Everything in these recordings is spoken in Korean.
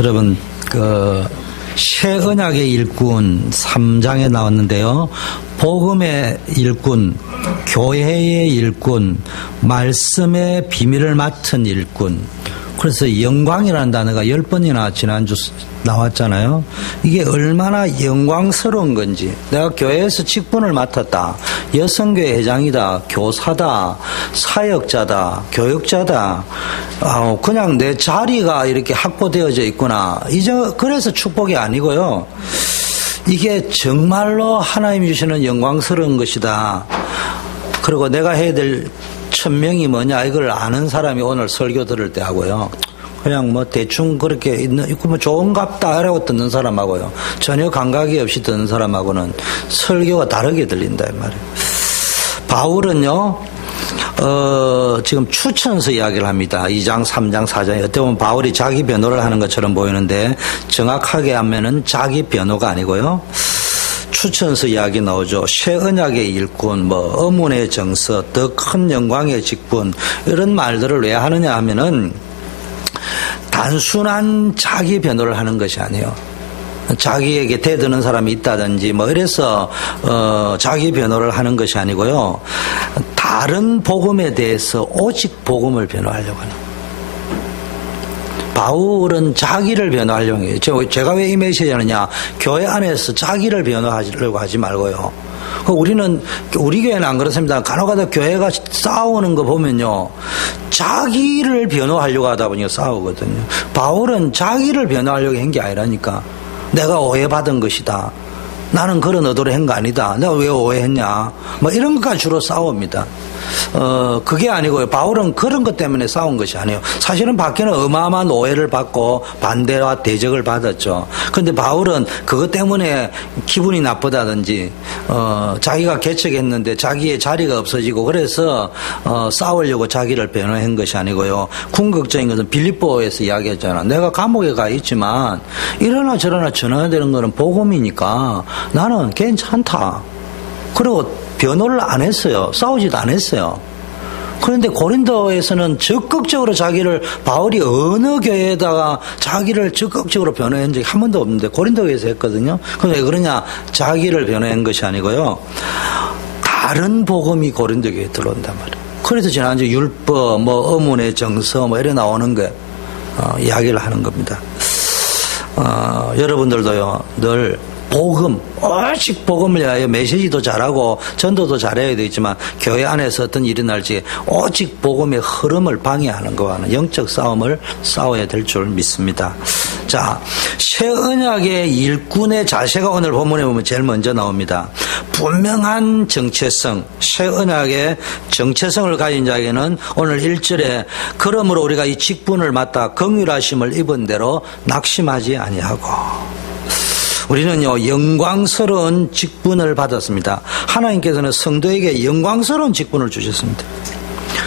여러분, 새 언약의 일꾼 3장에 나왔는데요. 복음의 일꾼, 교회의 일꾼, 말씀의 비밀을 맡은 일꾼. 그래서 영광이라는 단어가 10번이나 지난주 나왔잖아요. 이게 얼마나 영광스러운 건지. 내가 교회에서 직분을 맡았다. 여성교회 회장이다. 교사다. 사역자다. 교육자다. 그냥 내 자리가 이렇게 확보되어져 있구나. 그래서 축복이 아니고요. 이게 정말로 하나님이 주시는 영광스러운 것이다. 그리고 내가 해야 될 천명이 뭐냐 이걸 아는 사람이 오늘 설교 들을 때 하고요. 그냥 뭐 대충 그렇게 있고 뭐 좋은갑다 라고 듣는 사람하고요. 전혀 감각이 없이 듣는 사람하고는 설교가 다르게 들린다 이 말이에요. 바울은요. 지금 추천서 이야기를 합니다. 2장, 3장, 4장에 어떻게 보면 바울이 자기 변호를 하는 것처럼 보이는데 정확하게 하면은 자기 변호가 아니고요. 추천서 이야기 나오죠. 새 언약의 일꾼, 뭐 어문의 정서, 더 큰 영광의 직분 이런 말들을 왜 하느냐 하면은 단순한 자기 변호를 하는 것이 아니에요. 자기에게 대드는 사람이 있다든지 뭐 이래서 자기 변호를 하는 것이 아니고요. 다른 복음에 대해서 오직 복음을 변호하려고 하는 거예요. 바울은 자기를 변호하려고 해요. 제가 왜 이 메시지를 하느냐. 교회 안에서 자기를 변호하려고 하지 말고요. 우리는, 우리 교회는 안 그렇습니다. 간혹가다 교회가 싸우는 거 보면요. 자기를 변호하려고 하다 보니까 싸우거든요. 바울은 자기를 변호하려고 한 게 아니라니까. 내가 오해받은 것이다. 나는 그런 의도로 한 거 아니다. 내가 왜 오해했냐. 뭐 이런 것까지 주로 싸웁니다. 그게 아니고요. 바울은 그런 것 때문에 싸운 것이 아니에요. 사실은 밖에는 어마어마한 오해를 받고 반대와 대적을 받았죠. 그런데 바울은 그것 때문에 기분이 나쁘다든지, 자기가 개척했는데 자기의 자리가 없어지고 그래서, 싸우려고 자기를 변호한 것이 아니고요. 궁극적인 것은 빌립보에서 이야기했잖아. 내가 감옥에 가 있지만 이러나 저러나 전화되는 거는 복음이니까 나는 괜찮다. 그리고 변호를 안 했어요. 싸우지도 안 했어요. 그런데 고린도에서는 적극적으로 바울이 어느 교회에다가 자기를 적극적으로 변호한 적이 한 번도 없는데 고린도에서 했거든요. 그럼 왜 그러냐? 자기를 변호한 것이 아니고요. 다른 복음이 고린도 교회에 들어온단 말이에요. 그래서 지난주 율법, 뭐 어문의 정서, 뭐 이래 나오는 거 이야기를 하는 겁니다. 여러분들도요, 늘 복음, 오직 복음을 위하여 메시지도 잘하고 전도도 잘해야 되겠지만 교회 안에서 어떤 일이 날지 오직 복음의 흐름을 방해하는 것과는 영적 싸움을 싸워야 될 줄 믿습니다. 자, 새 언약의 일꾼의 자세가 오늘 본문에 보면 제일 먼저 나옵니다. 분명한 정체성, 새 언약의 정체성을 가진 자에게는 오늘 1절에 그러므로 우리가 이 직분을 맡아 긍휼하심을 입은 대로 낙심하지 아니하고. 우리는요, 영광스러운 직분을 받았습니다. 하나님께서는 성도에게 영광스러운 직분을 주셨습니다.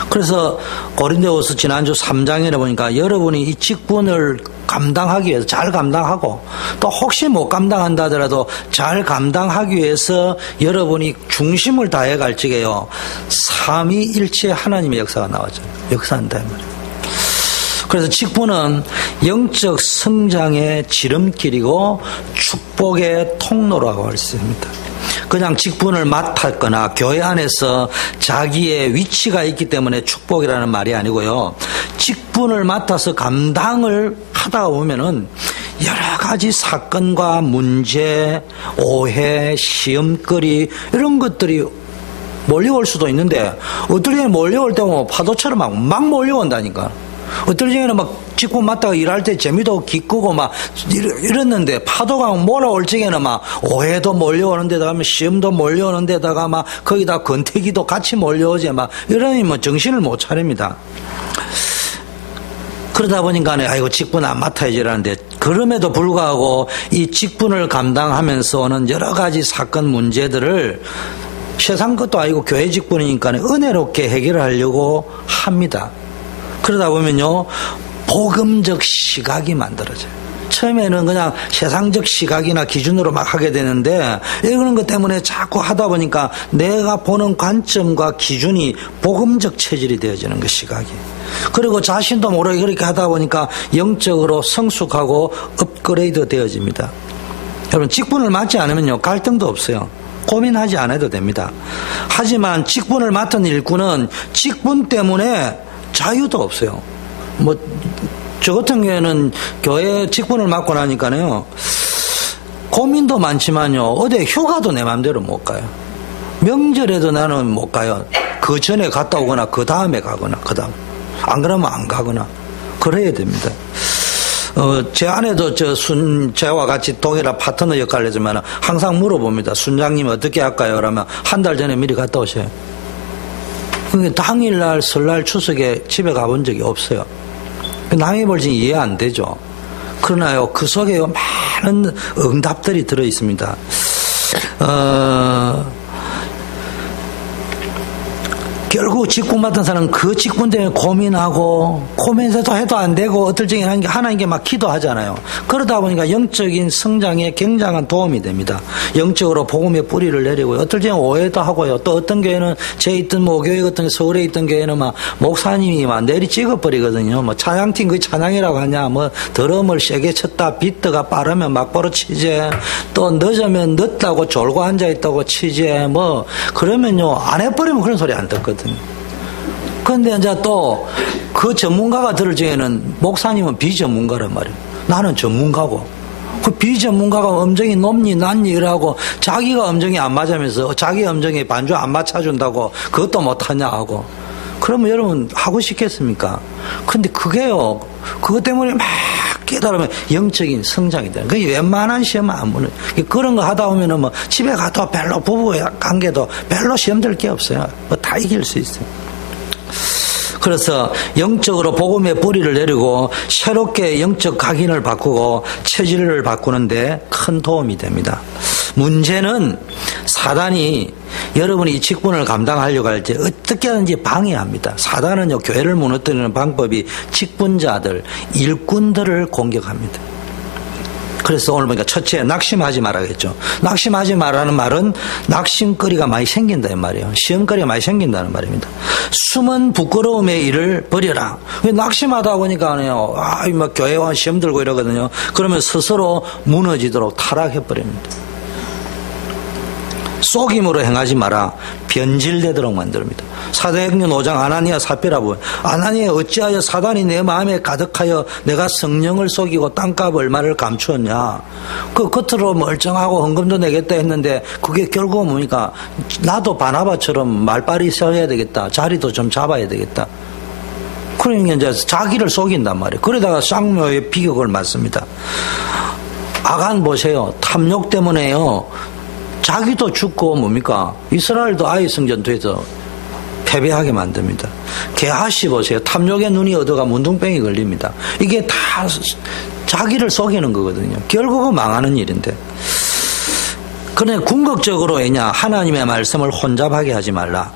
그래서 고린도후서 지난주 3장에 보니까 여러분이 이 직분을 감당하기 위해서 잘 감당하고 또 혹시 못 감당한다 하더라도 잘 감당하기 위해서 여러분이 중심을 다해 갈 적에요. 삼위일체 하나님의 역사가 나왔잖아요. 역사한다 이 말이에요. 그래서 직분은 영적 성장의 지름길이고 축복의 통로라고 할 수 있습니다. 그냥 직분을 맡았거나 교회 안에서 자기의 위치가 있기 때문에 축복이라는 말이 아니고요. 직분을 맡아서 감당을 하다 보면은 여러 가지 사건과 문제, 오해, 시험거리 이런 것들이 몰려올 수도 있는데 어떨 때는 몰려올 때면 파도처럼 막 몰려온다니까. 어떨 적에는 막 직분 맡다가 일할 때 재미도 기쁘고 막 이랬는데 파도가 몰아올 적에는 막 오해도 몰려오는 데다가 시험도 몰려오는 데다가 막 거기다 권태기도 같이 몰려오지 막 이러니 뭐 정신을 못 차립니다. 그러다 보니까 아이고 직분 안 맡아야지라는데 그럼에도 불구하고 이 직분을 감당하면서 오는 여러 가지 사건 문제들을 세상 것도 아니고 교회 직분이니까 은혜롭게 해결하려고 합니다. 그러다 보면요, 복음적 시각이 만들어져요. 처음에는 그냥 세상적 시각이나 기준으로 막 하게 되는데 이런 것 때문에 자꾸 하다 보니까 내가 보는 관점과 기준이 복음적 체질이 되어지는 거 시각이. 그리고 자신도 모르게 그렇게 하다 보니까 영적으로 성숙하고 업그레이드 되어집니다. 여러분, 직분을 맡지 않으면요, 갈등도 없어요. 고민하지 않아도 됩니다. 하지만 직분을 맡은 일꾼은 직분 때문에 자유도 없어요. 저 같은 경우에는 교회 직분을 맡고 나니까요, 고민도 많지만요, 어디 휴가도 내 마음대로 못 가요. 명절에도 나는 못 가요. 그 전에 갔다 오거나 그 다음에 가거나, 그 다음. 안 그러면 안 가거나. 그래야 됩니다. 제 아내도 저와 같이 동일한 파트너 역할을 해주면 항상 물어봅니다. 순장님 어떻게 할까요? 그러면 한 달 전에 미리 갔다 오세요. 당일날 설날 추석에 집에 가본 적이 없어요. 남의 벌증이 이해 안 되죠. 그러나요, 그 속에 많은 응답들이 들어 있습니다. 결국 직분 맡은 사람은 그 직분 때문에 고민하고, 고민해도 해도 안 되고, 어떨 적에 하나님께 막 기도하잖아요. 그러다 보니까 영적인 성장에 굉장한 도움이 됩니다. 영적으로 복음의 뿌리를 내리고요. 어떨 적에 오해도 하고요. 또 어떤 교회는, 제 있던 모교회 같은 서울에 있던 교회는 막 목사님이 막 내리 찍어버리거든요. 찬양팀 그 찬양이라고 하냐, 드럼을 세게 쳤다, 비트가 빠르면 막바로 치재, 또 늦으면 늦다고 졸고 앉아있다고 치재, 그러면요, 안 해버리면 그런 소리 안 듣거든요. 그런데 이제 또 그 전문가가 들을 적에는 목사님은 비전문가란 말이에요. 나는 전문가고, 그 비전문가가 음정이 높니 낮니 이러고 자기가 음정이 안 맞으면서 자기 음정에 반주 안 맞춰준다고 그것도 못하냐 하고, 그러면 여러분 하고 싶겠습니까? 근데 그게요, 그것 때문에 막 깨달으면 영적인 성장이 돼요. 그게 웬만한 시험은 안 보는. 그런 거 하다 보면은 집에 가도 별로 부부 관계도 별로 시험 들 게 없어요. 다 이길 수 있어요. 그래서 영적으로 복음의 뿌리를 내리고 새롭게 영적 각인을 바꾸고 체질을 바꾸는데 큰 도움이 됩니다. 문제는 사단이 여러분이 이 직분을 감당하려고 할 때 어떻게 하든지 방해합니다. 사단은요, 교회를 무너뜨리는 방법이 직분자들, 일꾼들을 공격합니다. 그래서 오늘 보니까 첫째, 낙심하지 말아야겠죠. 낙심하지 말라는 말은 낙심거리가 많이 생긴다는 말이에요. 시험거리가 많이 생긴다는 말입니다. 숨은 부끄러움의 일을 버려라. 낙심하다 보니까요, 교회 와 시험 들고 이러거든요. 그러면 스스로 무너지도록 타락해버립니다. 속임으로 행하지 마라. 변질되도록 만듭니다. 사도행전 5장 아나니아 사피라고, 아나니아 어찌하여 사단이 내 마음에 가득하여 내가 성령을 속이고 땅값 얼마를 감추었냐. 그 겉으로 멀쩡하고 헌금도 내겠다 했는데 그게 결국은 뭡니까? 나도 바나바처럼 말빨이 써야 되겠다. 자리도 좀 잡아야 되겠다. 그러니까 이제 자기를 속인단 말이에요. 그러다가 쌍묘의 비극을 맞습니다. 아간 보세요. 탐욕 때문에요, 자기도 죽고 뭡니까? 이스라엘도 아이성 전투에서 패배하게 만듭니다. 게하시 보세요. 탐욕의 눈이 얻어가 문둥병이 걸립니다. 이게 다 자기를 속이는 거거든요. 결국은 망하는 일인데. 그런데 궁극적으로 하나님의 말씀을 혼잡하게 하지 말라.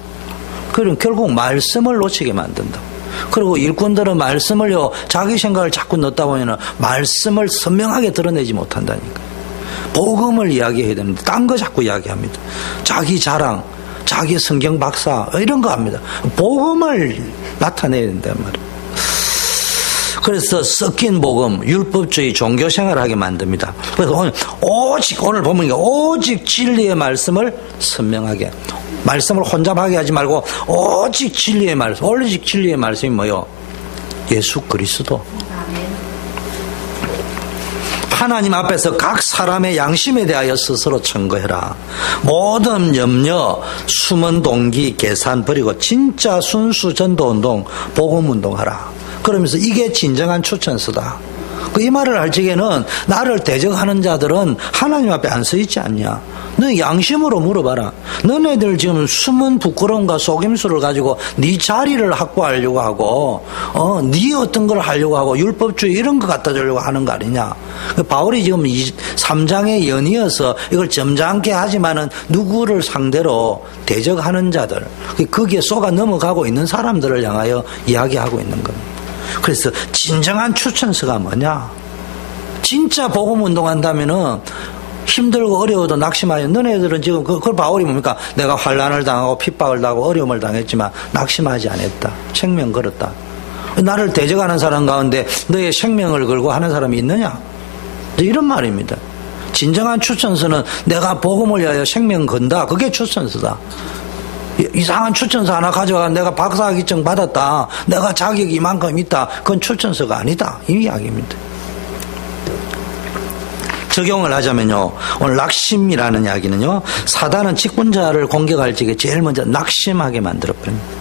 그럼 결국 말씀을 놓치게 만든다. 그리고 일꾼들은 말씀을요, 자기 생각을 자꾸 넣다 보면 말씀을 선명하게 드러내지 못한다니까. 복음을 이야기해야 되는데 딴 거 자꾸 이야기합니다. 자기 자랑, 자기 성경 박사 이런 거 합니다. 복음을 나타내야 된단 말이에요. 그래서 섞인 복음, 율법주의 종교생활을 하게 만듭니다. 그래서 오늘 보면 오직 진리의 말씀을 선명하게, 말씀을 혼잡하게 하지 말고 오직 진리의 말씀. 오직 진리의 말씀이 뭐요? 예수 그리스도. 하나님 앞에서 각 사람의 양심에 대하여 스스로 청구해라. 모든 염려, 숨은 동기, 계산 버리고 진짜 순수 전도운동, 복음운동하라. 그러면서 이게 진정한 추천서다. 이 말을 할 적에는 나를 대적하는 자들은 하나님 앞에 안 서 있지 않냐. 너 양심으로 물어봐라. 너네들 지금 숨은 부끄러움과 속임수를 가지고 네 자리를 확보하려고 하고, 네 어떤 걸 하려고 하고 율법주의 이런 거 갖다 주려고 하는 거 아니냐. 바울이 지금 3장의 연이어서 이걸 점잖게 하지만은 누구를 상대로 대적하는 자들, 거기에 쏘가 넘어가고 있는 사람들을 향하여 이야기하고 있는 겁니다. 그래서 진정한 추천서가 뭐냐? 진짜 복음 운동한다면은 힘들고 어려워도 낙심하여. 너네들은 지금 그걸 바울이 뭡니까? 내가 환난을 당하고 핍박을 당하고 어려움을 당했지만 낙심하지 않았다. 생명 걸었다. 나를 대적하는 사람 가운데 너의 생명을 걸고 하는 사람이 있느냐? 이런 말입니다. 진정한 추천서는 내가 복음을 위하여 생명 건다. 그게 추천서다. 이상한 추천서 하나 가져가 내가 박사학위증 받았다. 내가 자격이 이만큼 있다. 그건 추천서가 아니다. 이 이야기입니다. 적용을 하자면요. 오늘 낙심이라는 이야기는요. 사단은 직분자를 공격할 적에 제일 먼저 낙심하게 만들어버립니다.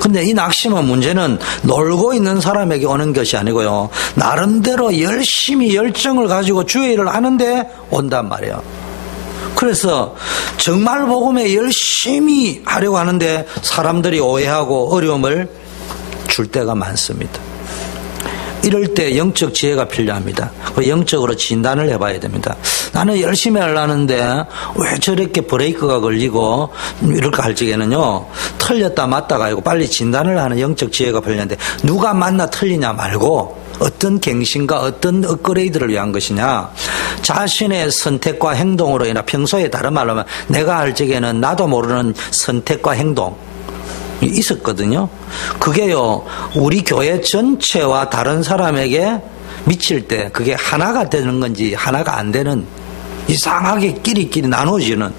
근데 이 낙심의 문제는 놀고 있는 사람에게 오는 것이 아니고요. 나름대로 열심히 열정을 가지고 주의 일을 하는데 온단 말이에요. 그래서 정말 복음에 열심히 하려고 하는데 사람들이 오해하고 어려움을 줄 때가 많습니다. 이럴 때 영적 지혜가 필요합니다. 영적으로 진단을 해봐야 됩니다. 나는 열심히 하려는데 왜 저렇게 브레이크가 걸리고 이럴까 할 적에는요. 틀렸다 맞다가 아니고 빨리 진단을 하는 영적 지혜가 필요한데 누가 맞나 틀리냐 말고 어떤 갱신과 어떤 업그레이드를 위한 것이냐. 자신의 선택과 행동으로 인해 평소에 다른 말로 하면 내가 할 적에는 나도 모르는 선택과 행동 있었거든요. 그게요, 우리 교회 전체와 다른 사람에게 미칠 때 그게 하나가 되는 건지 하나가 안 되는 이상하게 끼리끼리 나눠지는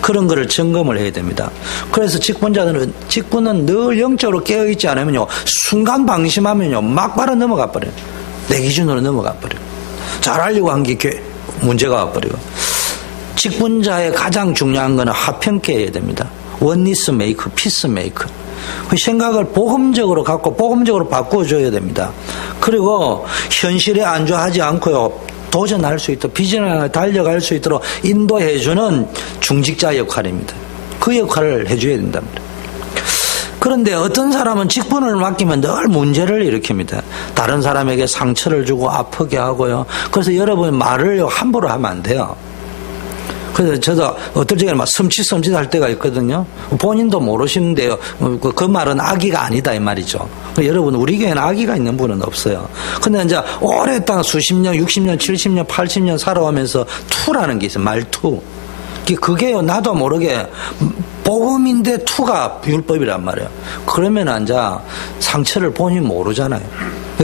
그런 거를 점검을 해야 됩니다. 그래서 직분은 늘 영적으로 깨어있지 않으면요, 순간 방심하면요, 막바로 넘어가 버려요. 내 기준으로 넘어가 버려요. 잘하려고 한 게 문제가 와버려요. 직분자의 가장 중요한 거는 화평케 해야 됩니다. 원리스 메이크, 피스 메이크. 그 생각을 복음적으로 갖고 복음적으로 바꾸어줘야 됩니다. 그리고 현실에 안주하지 않고요, 도전할 수 있도록 비전을 달려갈 수 있도록 인도해주는 중직자 역할입니다. 그 역할을 해줘야 된답니다. 그런데 어떤 사람은 직분을 맡기면 늘 문제를 일으킵니다. 다른 사람에게 상처를 주고 아프게 하고요. 그래서 여러분 말을 함부로 하면 안 돼요. 그래서 저도 어떨 적에는 막 섬찟 할 때가 있거든요. 본인도 모르시는데요. 그 말은 악의가 아니다 이 말이죠. 여러분 우리 교회는 악의가 있는 분은 없어요. 근데 이제 오랫동안 수십 년, 60년, 70년, 80년 살아오면서 투라는 게 있어요. 말투. 그게요, 나도 모르게 복음인데 투가 율법이란 말이에요. 그러면 이제 상처를 본인이 모르잖아요.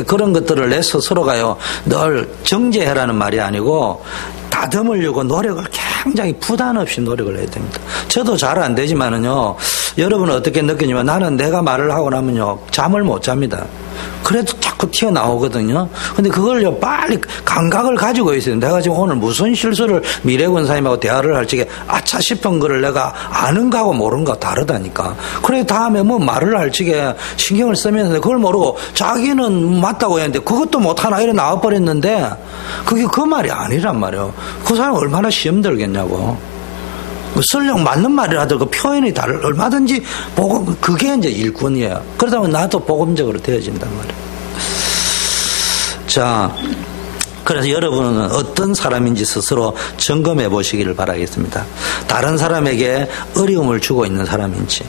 그런 것들을 내 스스로가요, 늘 정죄해라는 말이 아니고 다듬으려고 노력을 굉장히 부담 없이 노력을 해야 됩니다. 저도 잘 안 되지만은요, 여러분은 어떻게 느끼냐면 나는 내가 말을 하고 나면요, 잠을 못 잡니다. 그래도 자꾸 튀어나오거든요. 근데 그걸요, 빨리 감각을 가지고 있어요. 내가 지금 오늘 무슨 실수를 미래권사님하고 대화를 할 적에 아차 싶은 거를 내가 아는 거하고 모르는 거하고 다르다니까. 그래 다음에 뭐 말을 할 적에 신경을 쓰면서 그걸 모르고 자기는 맞다고 했는데 그것도 못하나 이래 나와버렸는데 그게 그 말이 아니란 말이에요. 그 사람 얼마나 시험 들겠냐고. 설령 맞는 말이라도 그 표현이 얼마든지 복음, 그게 이제 일꾼이에요. 그러다 보면 나도 복음적으로 되어진단 말이에요. 자, 그래서 여러분은 어떤 사람인지 스스로 점검해 보시기를 바라겠습니다. 다른 사람에게 어려움을 주고 있는 사람인지.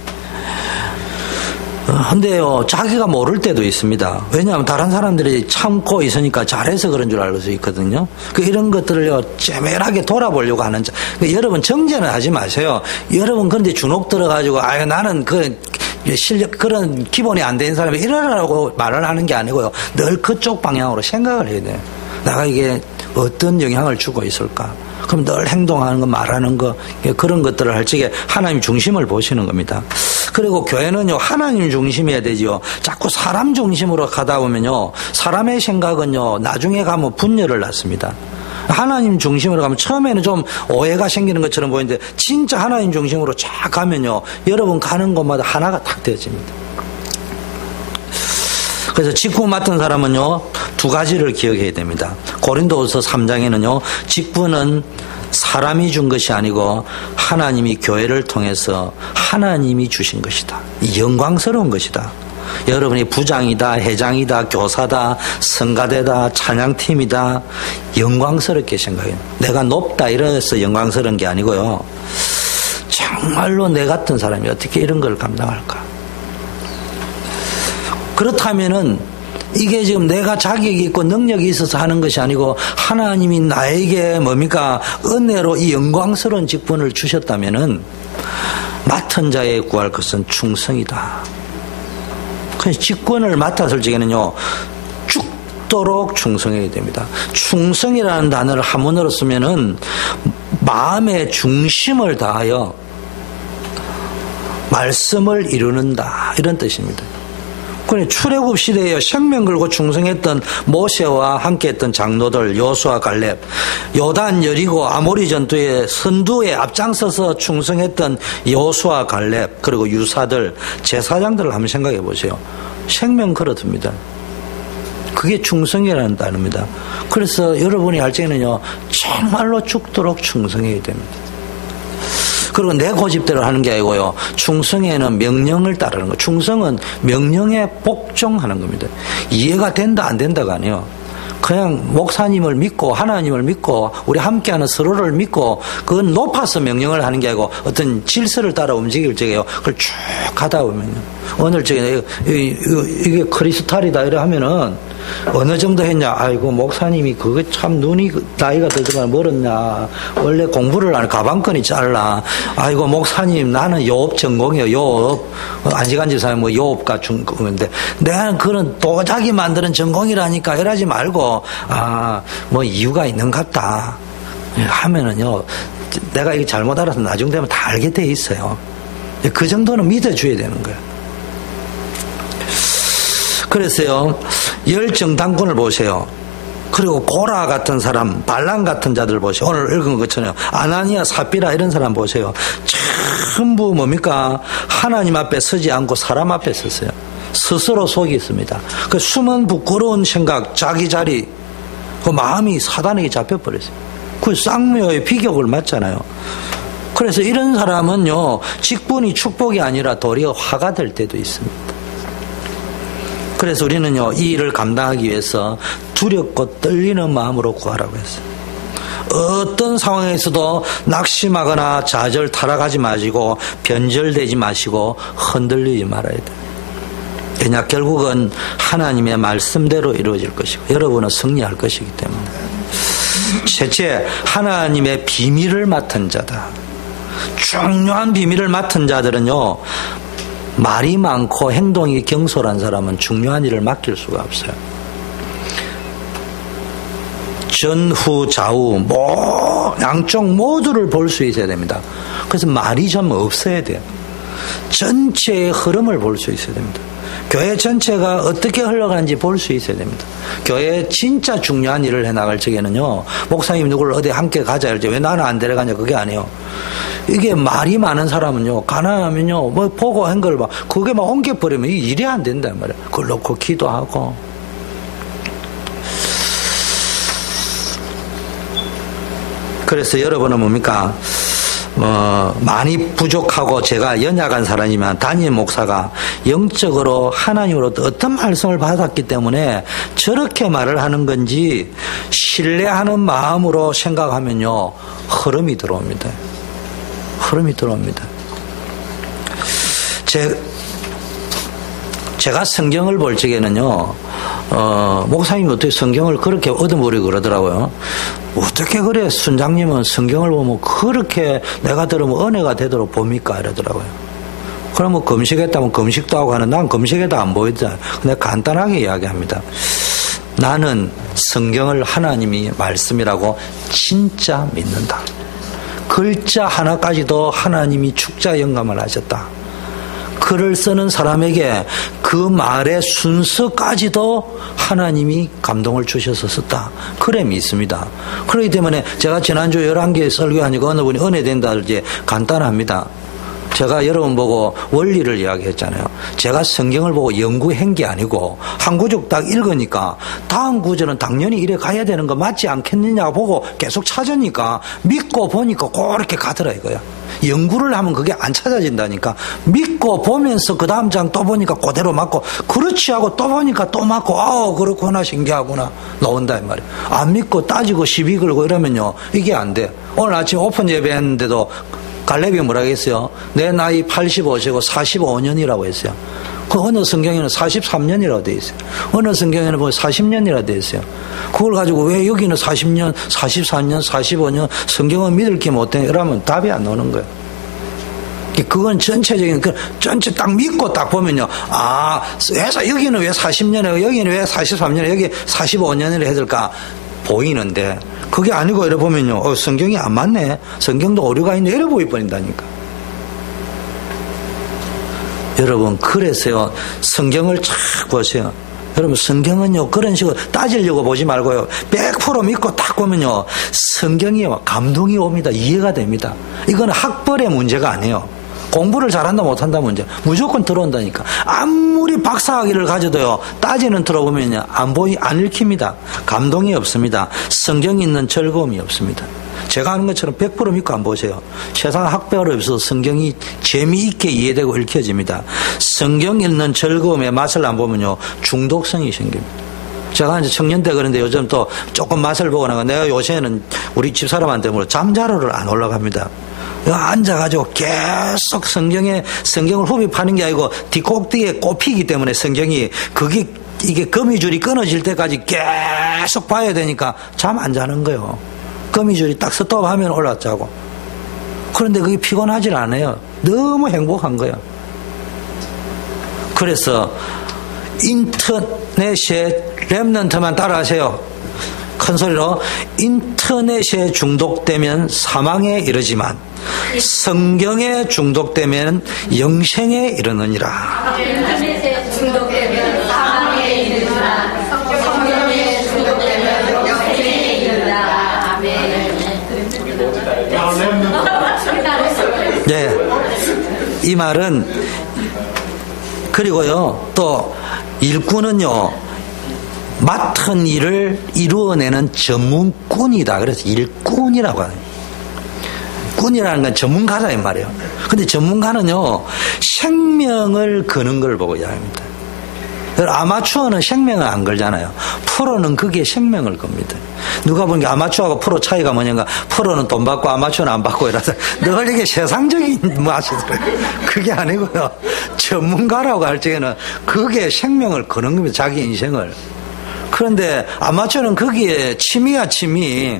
근데요, 자기가 모를 때도 있습니다. 왜냐하면 다른 사람들이 참고 있으니까 잘해서 그런 줄 알고 있거든요. 이런 것들을요, 재미나게 돌아보려고 하는, 여러분 정죄는 하지 마세요. 여러분 그런데 주눅 들어가지고, 나는 실력, 그런 기본이 안 된 사람이 이러라고 말을 하는 게 아니고요. 늘 그쪽 방향으로 생각을 해야 돼요. 내가 이게 어떤 영향을 주고 있을까? 그럼 늘 행동하는 거, 말하는 거, 그런 것들을 할 적에 하나님 중심을 보시는 겁니다. 그리고 교회는요, 하나님 중심이어야 되지요. 자꾸 사람 중심으로 가다 보면요, 사람의 생각은요, 나중에 가면 분열을 낳습니다. 하나님 중심으로 가면 처음에는 좀 오해가 생기는 것처럼 보이는데, 진짜 하나님 중심으로 쫙 가면요, 여러분 가는 곳마다 하나가 탁 되어집니다. 그래서 직분 맡은 사람은요, 두 가지를 기억해야 됩니다. 고린도후서 3장에는요, 직분은 사람이 준 것이 아니고 하나님이 교회를 통해서 하나님이 주신 것이다. 영광스러운 것이다. 여러분이 부장이다, 회장이다, 교사다, 성가대다, 찬양팀이다, 영광스럽게 생각해요. 내가 높다 이래서 영광스러운 게 아니고요, 정말로 내 같은 사람이 어떻게 이런 걸 감당할까? 그렇다면은 이게 지금 내가 자격이 있고 능력이 있어서 하는 것이 아니고 하나님이 나에게 뭡니까? 은혜로 이 영광스러운 직분을 주셨다면은 맡은 자에 구할 것은 충성이다. 그래서 직권을 맡았을 적에는요, 죽도록 충성해야 됩니다. 충성이라는 단어를 한문으로 쓰면은 마음의 중심을 다하여 말씀을 이루는다, 이런 뜻입니다. 그래, 출애굽 시대에 생명 걸고 충성했던 모세와 함께했던 장로들 여호수아 갈렙, 요단 여리고 아모리 전투에 선두에 앞장서서 충성했던 여호수아 갈렙, 그리고 유사들, 제사장들을 한번 생각해 보세요. 생명 걸어둡니다. 그게 충성이라는 단어입니다. 그래서 여러분이 할 적에는요, 정말로 죽도록 충성해야 됩니다. 그리고 내 고집대로 하는 게 아니고요, 충성에는 명령을 따르는 거. 충성은 명령에 복종하는 겁니다. 이해가 된다 안 된다가 아니에요. 그냥 목사님을 믿고 하나님을 믿고 우리 함께하는 서로를 믿고 그건 높아서 명령을 하는 게 아니고 어떤 질서를 따라 움직일 적에요. 그걸 쭉 가다 보면요, 오늘 저기 이게 크리스탈이다 이래 하면은 어느 정도 했냐? 아이고, 목사님이 그거 참 눈이 나이가 들더만 멀었냐? 원래 공부를 안 해. 가방끈이 짧라. 아이고, 목사님, 나는 요업 전공이요, 요업. 안시간 집사님 뭐 요업가 중공인데, 내가 그런 도자기 만드는 전공이라니까 이러지 말고, 뭐 이유가 있는갑다. 하면은요, 내가 이게 잘못 알아서 나중 되면 다 알게 돼 있어요. 그 정도는 믿어줘야 되는 거예요. 그래서요, 열정당군을 보세요. 그리고 고라 같은 사람, 발람 같은 자들 보세요. 오늘 읽은 것처럼 아나니아, 사피라 이런 사람 보세요. 전부 뭡니까? 하나님 앞에 서지 않고 사람 앞에 섰어요. 스스로 속이 있습니다. 그 숨은 부끄러운 생각, 자기 자리, 그 마음이 사단에게 잡혀버렸어요. 그 쌍묘의 비격을 맞잖아요. 그래서 이런 사람은요, 직분이 축복이 아니라 도리어 화가 될 때도 있습니다. 그래서 우리는요, 이 일을 감당하기 위해서 두렵고 떨리는 마음으로 구하라고 했어요. 어떤 상황에서도 낙심하거나 좌절 타락하지 마시고 변절되지 마시고 흔들리지 말아야 돼요. 왜냐, 결국은 하나님의 말씀대로 이루어질 것이고 여러분은 승리할 것이기 때문에. 셋째, 하나님의 비밀을 맡은 자다. 중요한 비밀을 맡은 자들은요, 말이 많고 행동이 경솔한 사람은 중요한 일을 맡길 수가 없어요. 전후 좌우 양쪽 모두를 볼 수 있어야 됩니다. 그래서 말이 좀 없어야 돼요. 전체의 흐름을 볼 수 있어야 됩니다. 교회 전체가 어떻게 흘러가는지 볼 수 있어야 됩니다. 교회에 진짜 중요한 일을 해나갈 적에는요, 목사님 누구를 어디 함께 가자 이러지, 왜 나는 안 데려가냐, 그게 아니에요. 이게 말이 많은 사람은요, 가난하면요, 뭐 보고 한 걸 막 그게 막 옮겨버리면 이 일이 안 된단 말이에요. 그걸 놓고 기도하고. 그래서 여러분은 뭡니까? 많이 부족하고 제가 연약한 사람이면 담임 목사가 영적으로 하나님으로부터 어떤 말씀을 받았기 때문에 저렇게 말을 하는 건지 신뢰하는 마음으로 생각하면요, 흐름이 들어옵니다. 흐름이 들어옵니다. 제가 성경을 볼 적에는요, 목사님이 어떻게 성경을 그렇게 얻어버리고 그러더라고요. 어떻게 그래, 순장님은 성경을 보면 그렇게 내가 들으면 은혜가 되도록 봅니까? 이러더라고요. 그러면 금식했다면 금식도 하고 하는, 난 금식에도 안 보이잖아요. 근데 간단하게 이야기합니다. 나는 성경을 하나님이 말씀이라고 진짜 믿는다. 글자 하나까지도 하나님이 축자 영감을 하셨다. 글을 쓰는 사람에게 그 말의 순서까지도 하나님이 감동을 주셔서 썼다. 그래 믿습니다. 그렇기 때문에 제가 지난주 11개 설교하니까 어느 분이 은혜된다 할지 간단합니다. 제가 여러분 보고 원리를 이야기했잖아요. 제가 성경을 보고 연구한 게 아니고 한 구절 딱 읽으니까 다음 구절은 당연히 이래 가야 되는 거 맞지 않겠느냐 보고 계속 찾으니까 믿고 보니까 그렇게 가더라 이거야. 연구를 하면 그게 안 찾아진다니까. 믿고 보면서 그 다음 장 또 보니까 그대로 맞고, 그렇지 하고 또 보니까 또 맞고, 그렇구나, 신기하구나 나온다 이 말이에요. 안 믿고 따지고 시비 걸고 이러면요, 이게 안 돼. 오늘 아침 오픈 예배 했는데도 갈렙이 뭐라고 했어요? 내 나이 85세고 45년이라고 했어요. 그 어느 성경에는 43년이라고 되어 있어요. 어느 성경에는 보면 40년이라고 되어 있어요. 그걸 가지고 왜 여기는 40년, 44년, 45년 성경은 믿을 게 못해? 이러면 답이 안 나오는 거예요. 그건 전체적인, 전체 딱 믿고 딱 보면요. 아, 여기는 왜 40년에, 여기는 왜 43년에, 여기 45년에 해야 될까? 보이는데, 그게 아니고 이래 보면요. 성경이 안 맞네. 성경도 오류가 있네. 이래 보일 뻔한다니까. 여러분, 그래서요. 성경을 쫙 보세요. 여러분, 성경은요, 그런 식으로 따지려고 보지 말고요. 100% 믿고 딱 보면요. 성경이요. 감동이 옵니다. 이해가 됩니다. 이거는 학벌의 문제가 아니에요. 공부를 잘한다 못한다 문제. 무조건 들어온다니까. 아무리 박사학위를 가져도요. 따지는 들어보면요. 안 읽힙니다. 감동이 없습니다. 성경이 있는 즐거움이 없습니다. 제가 하는 것처럼 100% 믿고 안 보세요. 세상 학벌이 없어서 성경이 재미있게 이해되고 읽혀집니다. 성경 읽는 즐거움의 맛을 안 보면요. 중독성이 생깁니다. 제가 이제 청년 때 그런데 요즘 또 조금 맛을 보고 나가 내가 요새는 우리 집사람한테 물어 잠자로를 안 올라갑니다. 앉아가지고 계속 성경을 흡입하는 게 아니고 뒷꼭지에 꼽히기 때문에 성경이 이게 거미줄이 끊어질 때까지 계속 봐야 되니까 잠 안 자는 거예요. 거미줄이 딱 스톱하면 올라자고. 그런데 그게 피곤하질 않아요. 너무 행복한 거예요. 그래서 인터넷의 렘넌트만 따라하세요. 큰 소리로 인터넷에 중독되면 사망에 이르지만 성경에 중독되면 영생에 이르느니라. 인터넷에 중독되면 사망에 이르지만 성경에 중독되면 영생에 이르느니라. 아멘. 네, 이 말은 그리고요 또 일꾼은요 맡은 일을 이루어내는 전문꾼이다. 그래서 일꾼이라고 하는. 꾼이라는 건 전문가다 이 말이에요. 근데 전문가는요 생명을 거는 걸 보고 이야기합니다. 아마추어는 생명을 안 걸잖아요. 프로는 그게 생명을 겁니다. 누가 보는 게 아마추어하고 프로 차이가 뭐냐면 프로는 돈 받고 아마추어는 안 받고 이라서 늘 이게 세상적인 맛이더라고요. 그게 아니고요. 전문가라고 할 적에는 그게 생명을 거는 겁니다. 자기 인생을. 그런데 아마추어는 거기에 취미야 취미.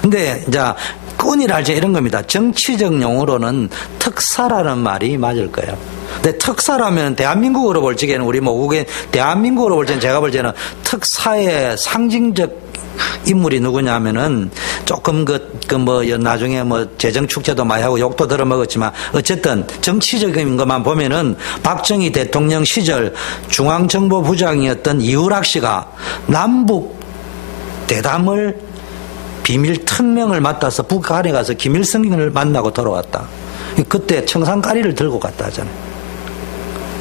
근데 이제 꾼이라 할 때 이런 겁니다. 정치적 용어로는 특사라는 말이 맞을 거예요. 근데 특사라면 대한민국으로 볼 적에는 우리 모국의 대한민국으로 볼 때는 제가 볼 때는 특사의 상징적 인물이 누구냐면은 조금 나중에 재정축제도 많이 하고 욕도 들어먹었지만 어쨌든 정치적인 것만 보면은 박정희 대통령 시절 중앙정보부장이었던 이우락 씨가 남북 대담을 비밀 특명을 맡아서 북한에 가서 김일성을 만나고 돌아왔다. 그때 청산가리를 들고 갔다 하잖아요.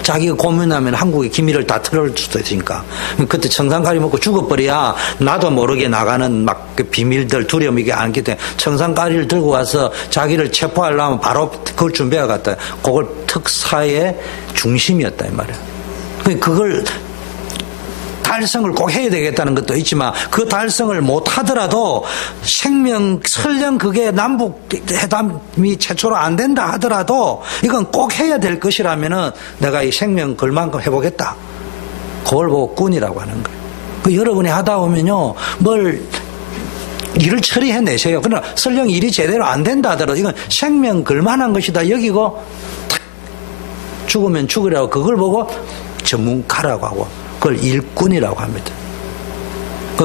자기가 고민하면 한국의 기밀을 다 털을 수도 있으니까. 그때 청산가리 먹고 죽어버려야 나도 모르게 나가는 막 그 비밀들 두려움이 안기 때문에 청산가리를 들고 와서 자기를 체포하려면 바로 그걸 준비해 갔다. 그걸 특사의 중심이었다 이 말이야. 그걸 달성을 꼭 해야 되겠다는 것도 있지만 그 달성을 못 하더라도 설령 그게 남북 회담이 최초로 안 된다 하더라도 이건 꼭 해야 될 것이라면은 내가 이 생명 걸 만큼 해보겠다. 그걸 보고 꾼이라고 하는 거예요. 여러분이 하다 보면요, 일을 처리해내세요. 그러나 설령 일이 제대로 안 된다 하더라도 이건 생명 걸 만한 것이다. 여기고 탁 죽으면 죽으라고 그걸 보고 전문가라고 하고 그걸 일꾼이라고 합니다.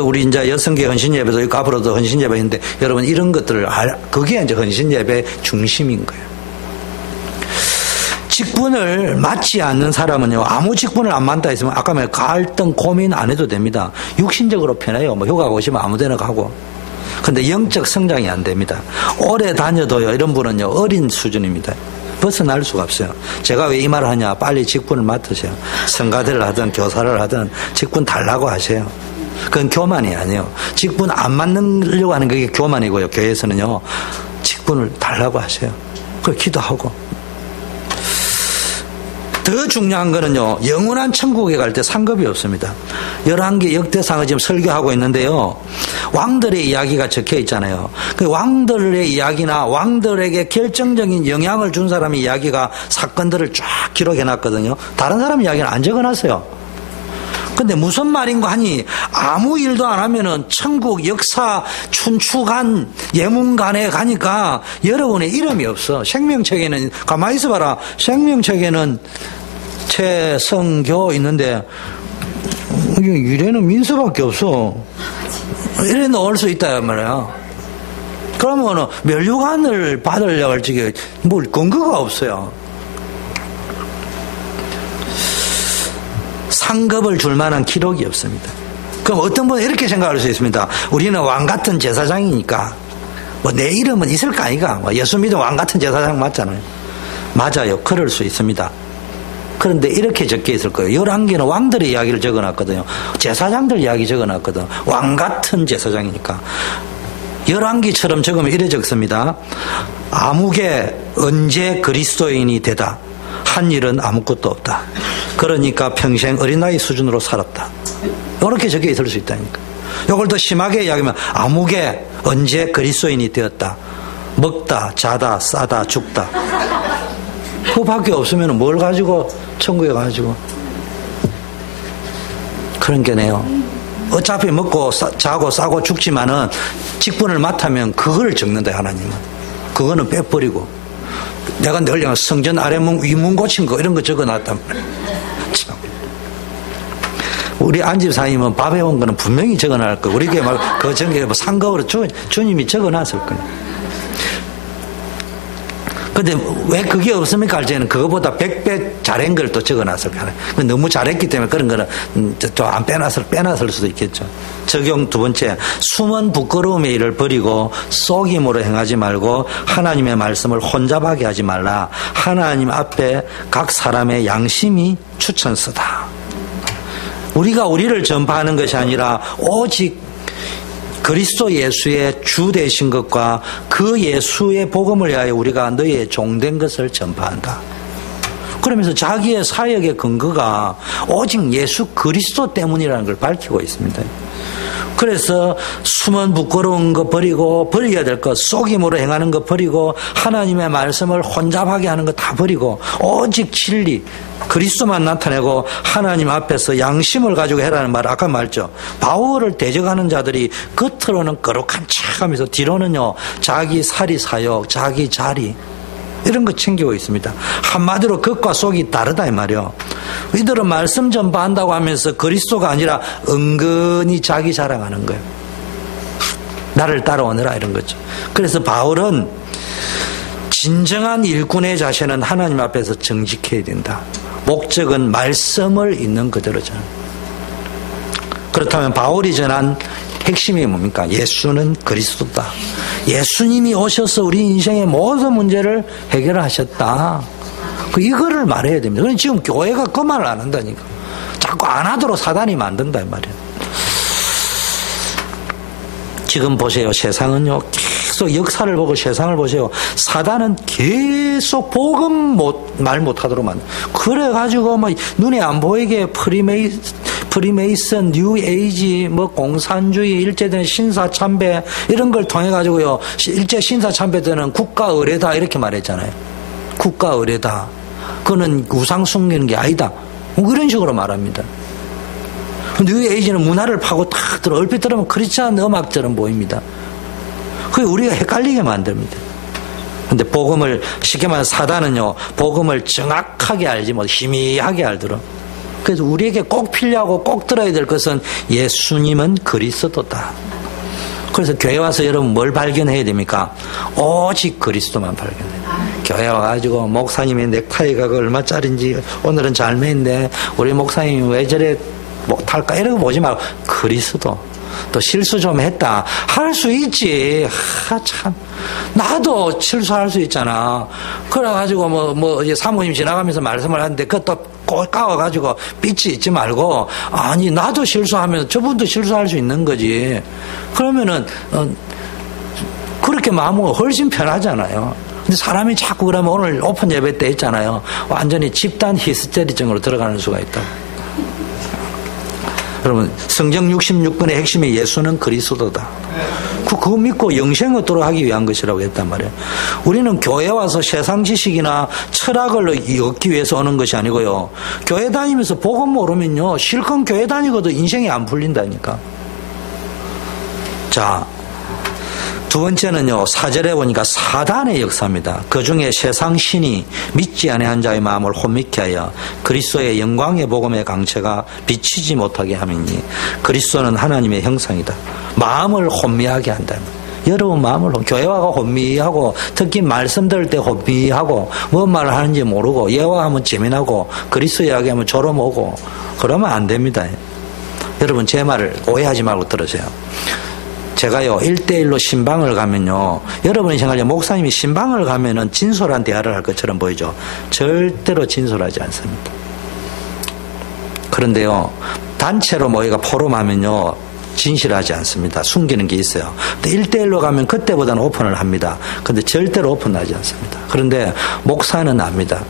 우리 이제 여성계 헌신예배도 앞으로도 헌신예배 있는데 여러분 이런 것들을 그게 이제 헌신예배의 중심인 거예요. 직분을 맡지 않는 사람은요 아무 직분을 안 맡다 했으면 아까 말한 갈등 고민 안 해도 됩니다. 육신적으로 편해요. 휴가 오시면 아무데나 가고. 근데 영적 성장이 안 됩니다. 오래 다녀도요 이런 분은요 어린 수준입니다. 벗어날 수가 없어요. 제가 왜 이 말을 하냐. 빨리 직분을 맡으세요. 성가대를 하든 교사를 하든 직분 달라고 하세요. 그건 교만이 아니에요. 직분 안 맡으려고 하는 게 교만이고요. 교회에서는요. 직분을 달라고 하세요. 그걸 기도하고. 더 중요한 거는요. 영원한 천국에 갈 때 상급이 없습니다. 11개 역대상을 지금 설교하고 있는데요. 왕들의 이야기가 적혀 있잖아요. 그 왕들의 이야기나 왕들에게 결정적인 영향을 준 사람의 이야기가 사건들을 쫙 기록해 놨거든요. 다른 사람 이야기는 안 적어 놨어요. 근데 무슨 말인가 하니 아무 일도 안 하면은 천국 역사 춘추관 예문관에 가니까 여러분의 이름이 없어. 생명책에는 가만히 있어봐라. 생명책에는 최성교 있는데 이래는 민서밖에 없어. 이래 넣을 수 있다 말이야. 그러면 면류관을 받으려고 할 적에 뭘 근거가 없어요. 상급을 줄 만한 기록이 없습니다. 그럼 어떤 분은 이렇게 생각할 수 있습니다. 우리는 왕 같은 제사장이니까 뭐 내 이름은 있을 거 아니가. 뭐 예수 믿은 왕 같은 제사장 맞잖아요. 맞아요. 그럴 수 있습니다. 그런데 이렇게 적혀 있을 거예요. 11개는 왕들의 이야기를 적어놨거든요. 제사장들 이야기 적어놨거든. 왕 같은 제사장이니까. 11개처럼 적으면 이래 적습니다. 아무개 언제 그리스도인이 되다. 한 일은 아무것도 없다. 그러니까 평생 어린아이 수준으로 살았다. 이렇게 적혀 있을 수 있다니까. 이걸 더 심하게 이야기하면 아무개 언제 그리스도인이 되었다. 먹다, 자다, 싸다, 죽다. 그거밖에 없으면 뭘 가지고 천국에 가지고. 그런 게네요. 어차피 먹고 자고 싸고 죽지만은 직분을 맡으면 그걸 적는다 하나님은. 그거는 빼버리고. 내가 늘 성전 아래문 위문 고친 거 이런 거 적어놨단 말이야. 참. 우리 안집사님은 밥에 온 거는 분명히 적어놨을 거야. 우리 교회 막 그 전에 뭐 상급으로 주님이 적어놨을 거야. 근데 왜 그게 없습니까? 할 때는 그거보다 100배 잘한 걸 또 적어놨을 거야. 너무 잘했기 때문에 그런 거는 또 안 빼놨을 수도 있겠죠. 적용 두 번째, 숨은 부끄러움의 일을 버리고 속임으로 행하지 말고 하나님의 말씀을 혼잡하게 하지 말라. 하나님 앞에 각 사람의 양심이 추천서다. 우리가 우리를 전파하는 것이 아니라 오직 그리스도 예수의 주 되신 것과 그 예수의 복음을 위하여 우리가 너희의 종된 것을 전파한다. 그러면서 자기의 사역의 근거가 오직 예수 그리스도 때문이라는 걸 밝히고 있습니다. 그래서 숨은 부끄러운 거 버리고 버려야 될 것, 속임으로 행하는 거 버리고 하나님의 말씀을 혼잡하게 하는 거 다 버리고 오직 진리 그리스도만 나타내고 하나님 앞에서 양심을 가지고 해라는 말을 아까 말했죠. 바울을 대적하는 자들이 겉으로는 거룩한 척하면서 뒤로는요 자기 사리 사욕, 자기 자리 이런 거 챙기고 있습니다. 한마디로 겉과 속이 다르다 이 말이요. 이들은 말씀 전파한다고 하면서 그리스도가 아니라 은근히 자기 자랑하는 거예요. 나를 따라오느라 이런 거죠. 그래서 바울은 진정한 일꾼의 자세는 하나님 앞에서 정직해야 된다. 목적은 말씀을 있는 그대로잖아요. 그렇다면 바울이 전한 핵심이 뭡니까? 예수는 그리스도다. 예수님이 오셔서 우리 인생의 모든 문제를 해결하셨다. 이거를 말해야 됩니다. 그런데 지금 교회가 그 말을 안 한다니까. 자꾸 안 하도록 사단이 만든다 이 말이에요. 지금 보세요. 세상은요 계속 역사를 보고 세상을 보세요. 사단은 계속 복음 말 못하도록 만든. 그래가지고 뭐 눈에 안 보이게 프리메이슨, 뉴에이지, 뭐 공산주의, 일제된 신사참배 이런 걸 통해 가지고요. 일제 신사참배 때는 국가 의례다 이렇게 말했잖아요. 국가 의례다. 그거는 우상 숨기는 게 아니다. 뭐 그런 식으로 말합니다. 뉴에이지는 문화를 파고 탁 들어 얼핏 들으면 크리스찬 음악처럼 보입니다. 그게 우리가 헷갈리게 만듭니다. 근데 복음을 쉽게 말하면 사단은요 복음을 정확하게 알지 못 희미하게 알더라. 그래서 우리에게 꼭 필요하고 꼭 들어야 될 것은 예수님은 그리스도다. 그래서 교회 와서 여러분 뭘 발견해야 됩니까? 오직 그리스도만 발견해요. 교회 와가지고 목사님의 넥타이가 얼마짜린지 오늘은 잘 매인데 우리 목사님이 왜 저래 못할까 이런 거 보지 말고 그리스도. 또 실수 좀 했다 할 수 있지. 참 나도 실수할 수 있잖아. 그래가지고 뭐 이제 사모님 지나가면서 말씀을 하는데 그것도 꼭 까워가지고 삐치 있지 말고 아니 나도 실수하면 저분도 실수할 수 있는 거지. 그러면은 그렇게 마음은 훨씬 편하잖아요. 근데 사람이 자꾸 그러면 오늘 오픈 예배 때 있잖아요. 완전히 집단 히스테리증으로 들어가는 수가 있다. 여러분, 성경 66권의 핵심이 예수는 그리스도다. 그거 믿고 영생 얻도록 하기 위한 것이라고 했단 말이에요. 우리는 교회 와서 세상 지식이나 철학을 얻기 위해서 오는 것이 아니고요. 교회 다니면서 복음 모르면요, 실컷 교회 다니고도 인생이 안 풀린다니까. 자, 두 번째는요, 4절에 보니까 사단의 역사입니다. 그 중에 세상 신이 믿지 아니한 자의 마음을 혼미케 하여 그리스도의 영광의 복음의 강체가 비치지 못하게 함이니 그리스도는 하나님의 형상이다. 마음을 혼미하게 한다. 여러분 마음을 교회와가 혼미하고 특히 말씀 들을 때 혼미하고 뭔 말을 하는지 모르고 예화하면 재미나고 그리스도 이야기하면 졸음 오고 그러면 안 됩니다. 여러분 제 말을 오해하지 말고 들으세요. 제가요 1대1로 신방을 가면요, 여러분이 생각하죠. 목사님이 신방을 가면은 진솔한 대화를 할 것처럼 보이죠. 절대로 진솔하지 않습니다. 그런데요, 단체로 모여가 포럼하면요 진실하지 않습니다. 숨기는 게 있어요. 근데 1대1로 가면 그때보다는 오픈을 합니다. 근데 절대로 오픈하지 않습니다. 그런데 목사는 압니다.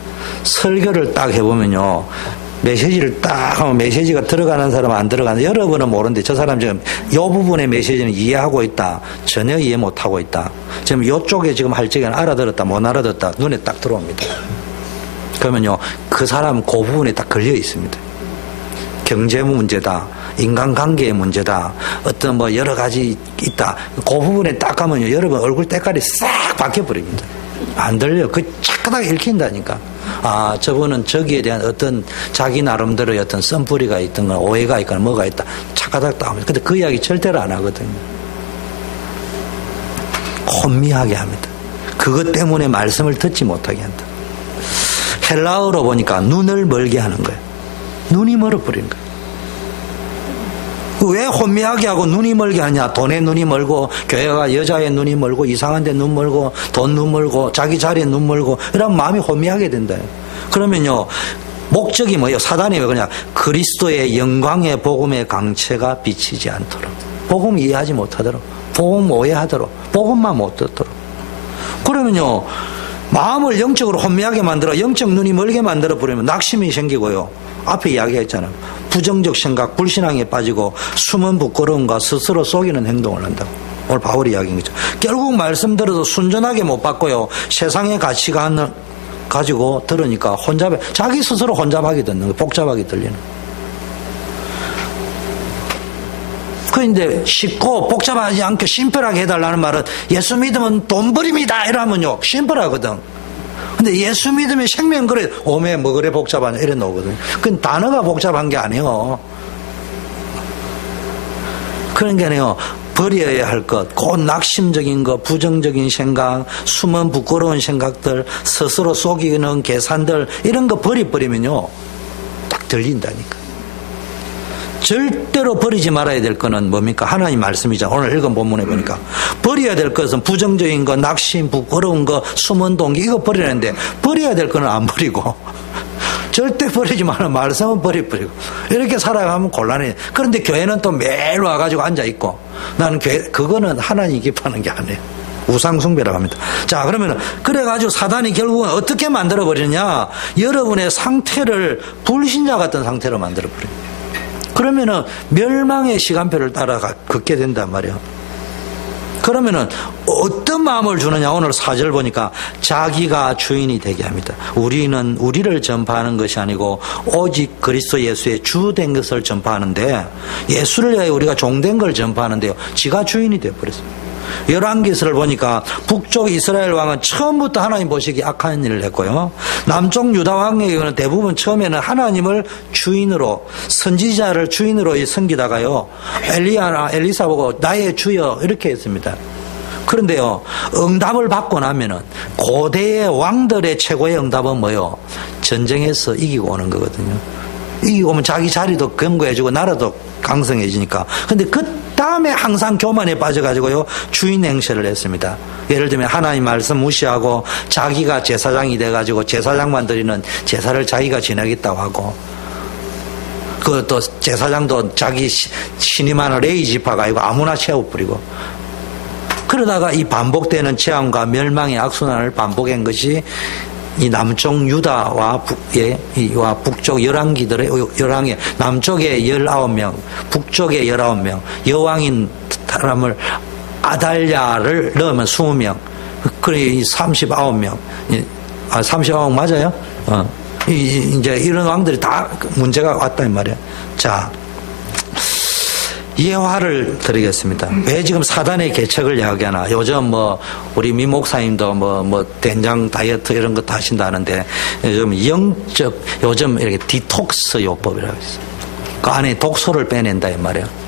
설교를 딱 해보면요, 메시지를 딱 하면 메시지가 들어가는 사람 안 들어가는, 여러분은 모르는데 저 사람 지금 이 부분의 메시지는 이해하고 있다, 전혀 이해 못하고 있다, 지금 이쪽에 지금 할 적에는 알아들었다 못 알아들었다 눈에 딱 들어옵니다. 그러면요 그 사람 그 부분에 딱 걸려 있습니다. 경제 문제다, 인간관계의 문제다, 어떤 뭐 여러 가지 있다, 그 부분에 딱 가면요 여러분 얼굴 때깔이 싹 바뀌어버립니다. 안 들려요. 그 착각하게 읽힌다니까. 아, 저분은 저기에 대한 어떤 자기 나름대로의 어떤 썸뿌리가 있던가 오해가 있거나 뭐가 있다 착각하게 나옵니다. 근데 그 이야기 절대로 안 하거든요. 혼미하게 합니다. 그것 때문에 말씀을 듣지 못하게 한다. 헬라어로 보니까 눈을 멀게 하는 거예요. 눈이 멀어버리는 거예요. 왜 혼미하게 하고 눈이 멀게 하냐? 돈에 눈이 멀고, 교회가 여자의 눈이 멀고, 이상한 데 눈 멀고, 돈 눈 멀고, 자기 자리에 눈 멀고, 이러면 마음이 혼미하게 된다. 그러면요, 목적이 뭐예요? 사단이 왜 그러냐? 그리스도의 영광의 복음의 강체가 비치지 않도록, 복음 이해하지 못하도록, 복음 오해하도록, 복음만 못 듣도록. 그러면요, 마음을 영적으로 혼미하게 만들어, 영적 눈이 멀게 만들어 버리면 낙심이 생기고요. 앞에 이야기했잖아요. 부정적 생각, 불신앙에 빠지고 숨은 부끄러움과 스스로 속이는 행동을 한다고. 오늘 바울이 이야기한 거죠. 결국 말씀 들어도 순전하게 못 받고요. 세상의 가치관을 가지고 들으니까 혼잡해, 자기 스스로 혼잡하게 듣는 거예요. 복잡하게 들리는. 그런데 쉽고 복잡하지 않게 심플하게 해달라는 말은 예수 믿으면 돈 버립니다 이러면요 심플하거든. 근데 예수 믿으면 생명 그래, 오메 뭐 그래 복잡하냐 이래 나오거든요. 그건 단어가 복잡한 게 아니에요. 그런 게 아니에요. 버려야 할 것, 곧 낙심적인 것, 부정적인 생각, 숨은 부끄러운 생각들, 스스로 속이는 계산들, 이런 거 버리면요 딱 들린다니까. 절대로 버리지 말아야 될 거는 뭡니까? 하나님 말씀이죠. 오늘 읽은 본문에 보니까 버려야 될 것은 부정적인 거, 낙심, 부끄러운 거, 숨은 동기, 이거 버리는데 버려야 될 거는 안 버리고 절대 버리지 마라 말씀은 버리고 이렇게 살아가면 곤란해. 그런데 교회는 또 매일 와가지고 앉아있고, 나는 교회 그거는 하나님이 기뻐하는 게 아니에요. 우상숭배라고 합니다. 자, 그러면 그래가지고 사단이 결국은 어떻게 만들어버리느냐? 여러분의 상태를 불신자 같은 상태로 만들어버립니다. 그러면은 멸망의 시간표를 따라 걷게 된단 말이에요. 그러면은 어떤 마음을 주느냐? 오늘 4절 보니까 자기가 주인이 되게 합니다. 우리는 우리를 전파하는 것이 아니고 오직 그리스도 예수의 주된 것을 전파하는데, 예수를 위하여 우리가 종된 걸 전파하는데요, 지가 주인이 되어버렸습니다. 열왕기서를 보니까 북쪽 이스라엘 왕은 처음부터 하나님 보시기 악한 일을 했고요, 남쪽 유다 왕의 경우는 대부분 처음에는 하나님을 주인으로, 선지자를 주인으로 섬기다가요 엘리야나 엘리사 보고 나의 주여 이렇게 했습니다. 그런데요 응답을 받고 나면은 고대의 왕들의 최고의 응답은 뭐요? 전쟁에서 이기고 오는 거거든요. 이기고 오면 자기 자리도 견고해지고 나라도 강성해지니까. 근데 그 다음에 항상 교만에 빠져가지고요 주인 행세를 했습니다. 예를 들면 하나님 말씀 무시하고 자기가 제사장이 돼가지고 제사장만 드리는 제사를 자기가 지내겠다고 하고, 그것도 제사장도 자기 신임하는 레위 지파가 아니고 아무나 채워버리고, 그러다가 이 반복되는 재앙과 멸망의 악순환을 반복한 것이 이 남쪽 유다와 북쪽 열왕의 남쪽에 19명, 북쪽에 19명, 여왕인 사람을 아달랴를 넣으면 20명, 그래 39명, 39명 맞아요? 이제 이런 왕들이 다 문제가 왔다 이 말이에요. 자, 예화를 드리겠습니다. 왜 지금 사단의 계책을 이야기하나? 요즘 뭐 우리 미 목사님도 뭐 된장 다이어트 이런 것도 하신다는데 요즘 이렇게 디톡스 요법이라고 있어요. 그 안에 독소를 빼낸다 이 말이에요.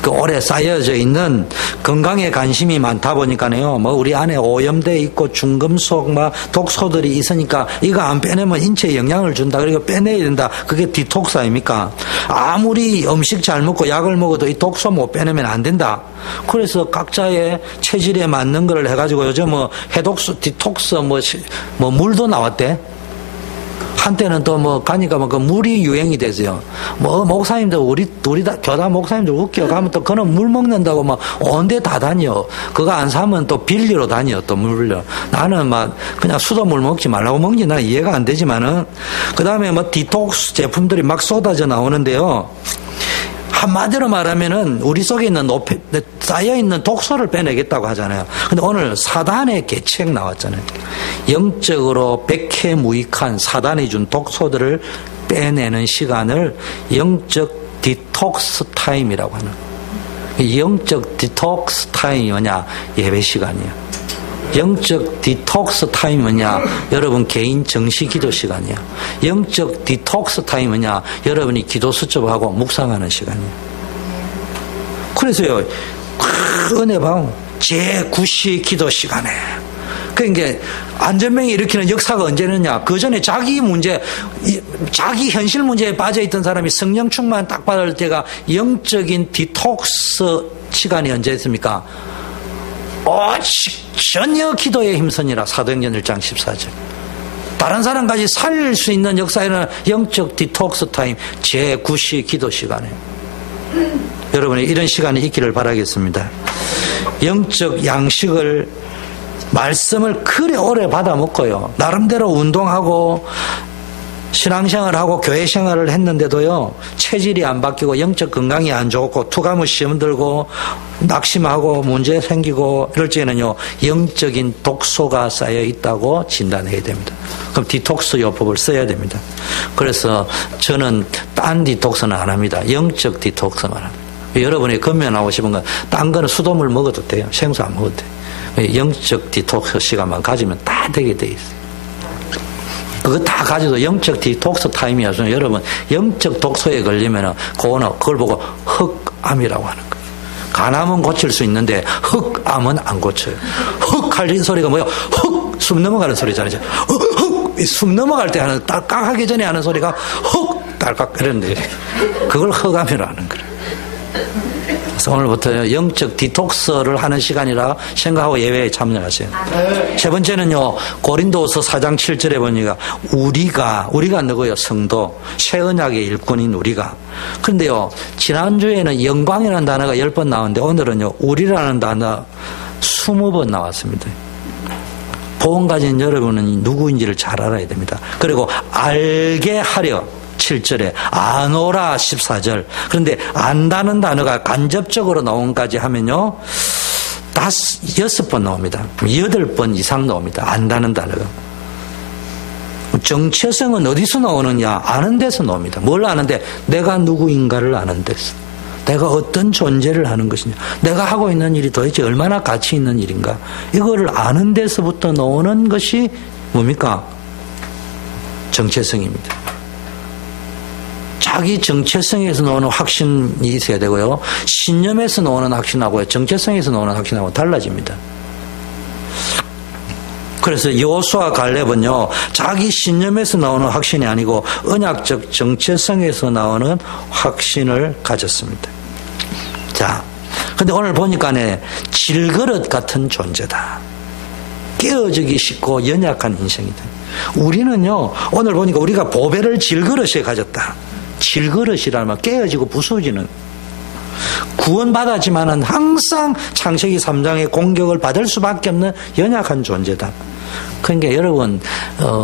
그 오래 쌓여져 있는 건강에 관심이 많다 보니까요. 뭐 우리 안에 오염돼 있고 중금속 막 독소들이 있으니까 이거 안 빼내면 인체에 영향을 준다. 그러니까 빼내야 된다. 그게 디톡스 아닙니까? 아무리 음식 잘 먹고 약을 먹어도 이 독소 못 빼내면 안 된다. 그래서 각자의 체질에 맞는 거를 해가지고 요즘 뭐 해독수, 디톡스 뭐 물도 나왔대. 한때는 또 뭐 가니까 뭐 그 물이 유행이 됐어요. 뭐 목사님들 우리 다 교단 목사님들 웃겨 가면 또 그는 물 먹는다고 막 온데 다 다녀. 그거 안 사면 또 빌리러 다녀 또 물려. 나는 막 그냥 수돗물 먹지 말라고 먹니 나 이해가 안 되지만은 그 다음에 뭐 디톡스 제품들이 막 쏟아져 나오는데요. 한마디로 말하면은 우리 속에 있는 쌓여있는 독소를 빼내겠다고 하잖아요. 근데 오늘 사단의 계책 나왔잖아요. 영적으로 백해무익한 사단이 준 독소들을 빼내는 시간을 영적 디톡스 타임이라고 하는 거예요. 영적 디톡스 타임이 뭐냐? 예배 시간이에요. 영적 디톡스 타임이 뭐냐? 여러분 개인 정시 기도 시간이에요. 영적 디톡스 타임이 뭐냐? 여러분이 기도 수첩하고 묵상하는 시간이에요. 그래서요, 은혜방 제9시 기도 시간에 그러니까 안전병이 일으키는 역사가 언제느냐? 그 전에 자기 현실 문제에 빠져있던 사람이 성령 충만 딱 받을 때가 영적인 디톡스 시간이 언제였습니까? 전혀 기도에 힘쓰니라. 사도행전 1장 14절. 다른 사람까지 살릴 수 있는 역사에는 영적 디톡스 타임 제9시 기도 시간이에요. 여러분이 이런 시간이 있기를 바라겠습니다. 영적 양식을 말씀을 그래 오래 받아 먹고요. 나름대로 운동하고 신앙생활하고 교회생활을 했는데도요. 체질이 안 바뀌고 영적 건강이 안 좋고 투가무 시험 들고 낙심하고 문제 생기고 이럴 적에는요. 영적인 독소가 쌓여 있다고 진단해야 됩니다. 그럼 디톡스 요법을 써야 됩니다. 그래서 저는 딴 디톡스는 안 합니다. 영적 디톡스만 합니다. 여러분이 건면하고 싶은 건 딴 거는 수돗물 먹어도 돼요. 생수 안 먹어도 돼요. 영적 디톡스 시간만 가지면 다 되게 돼 있어요. 그거 다 가지고 영적 디톡스 타임이어서 여러분 영적 독소에 걸리면은 그걸 보고 흑암이라고 하는 거예요. 간암은 고칠 수 있는데 흑암은 안 고쳐요. 흑 할린 소리가 뭐예요? 흑 숨 넘어가는 소리잖아요. 숨 넘어갈 때 하는 딸깍하기 전에 하는 소리가 흑 딸깍 이러는데 그걸 흑암이라고 하는 거예요. 그래서 오늘부터 영적 디톡스를 하는 시간이라 생각하고 예배에 참여하세요. 세 번째는요, 고린도서 4장 7절에 보니까 우리가 누구예요? 성도, 새 언약의 일꾼인 우리가. 그런데요, 지난주에는 영광이라는 단어가 10번 나왔는데 오늘은요, 우리라는 단어 20번 나왔습니다. 복음 가진 여러분은 누구인지를 잘 알아야 됩니다. 그리고 알게 하려 7절에 아노라 14절. 그런데 안다는 단어가 간접적으로 나온까지 하면요 6번 나옵니다. 8번 이상 나옵니다. 안다는 단어가. 정체성은 어디서 나오느냐? 아는 데서 나옵니다. 뭘 아는데? 내가 누구인가를 아는 데서. 내가 어떤 존재를 하는 것이냐? 내가 하고 있는 일이 도대체 얼마나 가치 있는 일인가? 이거를 아는 데서부터 나오는 것이 뭡니까? 정체성입니다. 자기 정체성에서 나오는 확신이 있어야 되고요. 신념에서 나오는 확신하고 정체성에서 나오는 확신하고 달라집니다. 그래서 여호수아 갈렙은요. 자기 신념에서 나오는 확신이 아니고 언약적 정체성에서 나오는 확신을 가졌습니다. 자, 근데 오늘 보니까네 질그릇 같은 존재다. 깨어지기 쉽고 연약한 인생이다. 우리는요. 오늘 보니까 우리가 보배를 질그릇에 가졌다. 질그릇이라면 깨어지고 부서지는 구원받았지만은 항상 창세기 3장의 공격을 받을 수밖에 없는 연약한 존재다. 그러니까 여러분,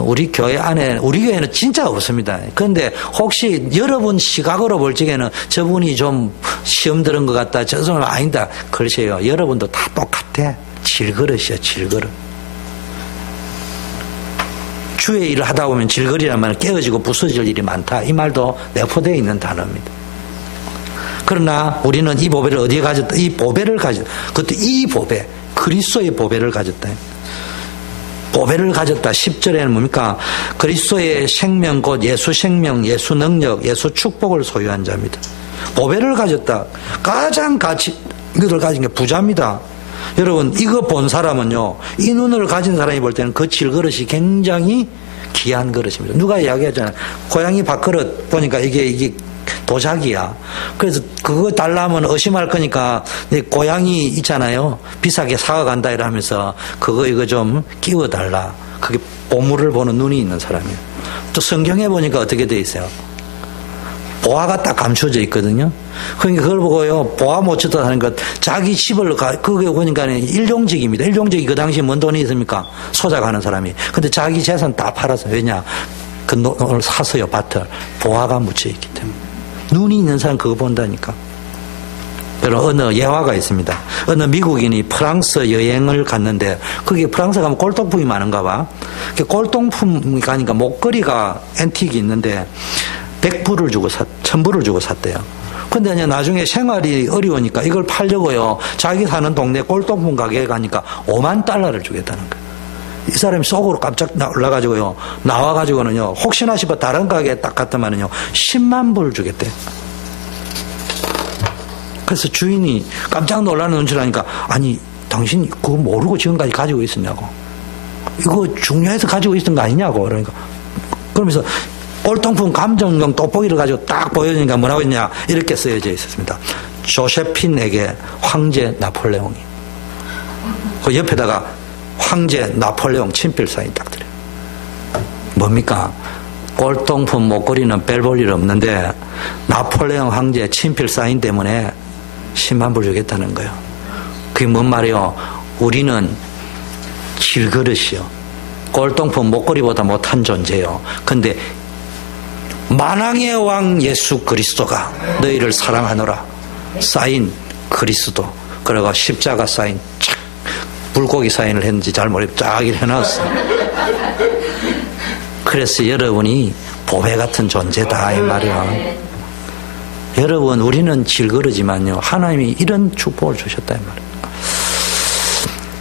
우리 교회 안에, 우리 교회는 진짜 없습니다. 그런데 혹시 여러분 시각으로 볼 적에는 저분이 좀 시험 들은 것 같다, 저 사람 아니다. 글쎄요, 여러분도 다 똑같아. 질그릇이야, 질그릇. 주의 일을 하다 보면 질그릇이라면 깨어지고 부서질 일이 많다. 이 말도 내포되어 있는 단어입니다. 그러나 우리는 이 보배를 어디에 가졌다? 이 보배를 가졌다. 그것도 이 보배, 그리스도의 보배를 가졌다. 보배를 가졌다. 10절에는 뭡니까? 그리스도의 생명, 곧 예수 생명, 예수 능력, 예수 축복을 소유한 자입니다. 보배를 가졌다. 가장 이것을 가진 게 부자입니다. 여러분, 이거 본 사람은요, 이 눈을 가진 사람이 볼 때는 그 질그릇이 굉장히 귀한 그릇입니다. 누가 이야기하잖아요. 고양이 밥그릇 보니까 이게 도자기야. 그래서 그거 달라면 의심할 거니까 고양이 있잖아요. 비싸게 사가간다 이러면서 그거 이거 좀 끼워달라. 그게 보물을 보는 눈이 있는 사람이에요. 또 성경에 보니까 어떻게 돼 있어요? 보화가 딱 감춰져 있거든요. 그러니까 그걸 보고요, 보화 못 쳤다 하는 것, 자기 집을 그게 보니까 일용직입니다. 일용직이 그 당시에 뭔 돈이 있습니까? 소작하는 사람이. 근데 자기 재산 다 팔아서. 왜냐? 그 돈을 사서요, 밭을. 보화가 묻혀 있기 때문에. 눈이 있는 사람 그거 본다니까. 여러분, 어느 예화가 있습니다. 어느 미국인이 프랑스 여행을 갔는데, 거기 프랑스 가면 꼴통품이 많은가 봐. 꼴통품 가니까 목걸이가 앤틱이 있는데, 100불을 주고 1000불을 주고 샀대요. 근데 나중에 생활이 어려우니까 이걸 팔려고요, 자기 사는 동네 꼴통품 가게에 가니까 5만 달러를 주겠다는 거예요. 이 사람이 속으로 깜짝 놀라가지고요, 나와가지고는요, 혹시나 싶어 다른 가게에 딱 갔더만은요, 10만 불 주겠대. 그래서 주인이 깜짝 놀라는 눈치를 하니까, 아니, 당신 그거 모르고 지금까지 가지고 있었냐고. 이거 중요해서 가지고 있었던 거 아니냐고. 그러니까. 그러면서 꼴통품 감정용 돋보기를 가지고 딱 보여주니까 뭐라고 했냐, 이렇게 쓰여져 있었습니다. 조세핀에게 황제 나폴레옹이. 그 옆에다가 황제 나폴레옹 친필 사인 딱 드려요. 뭡니까? 꼴통품 목걸이는 별 볼 일 없는데 나폴레옹 황제 친필 사인 때문에 10만 불 주겠다는 거예요. 그게 뭔 말이에요? 우리는 질그릇이요, 꼴통품 목걸이보다 못한 존재요. 근데 만왕의 왕 예수 그리스도가 너희를 사랑하노라 사인 그리스도, 그리고 십자가 사인, 착, 불고기 사인을 했는지 잘 모르겠고 쫙 해놨어. 그래서 여러분이 보배 같은 존재다 이 말이야. 여러분, 우리는 질그릇이지만요, 하나님이 이런 축복을 주셨다 이 말이야.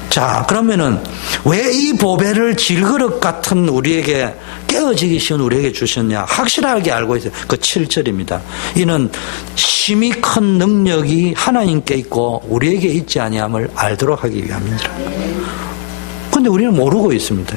자, 그러면은 왜 이 보배를 질그릇 같은 우리에게, 깨어지기 쉬운 우리에게 주셨냐? 확실하게 알고 있어요. 그 7절입니다. 이는 심히 큰 능력이 하나님께 있고 우리에게 있지 아니함을 알도록 하기 위함이니라. 그런데 우리는 모르고 있습니다.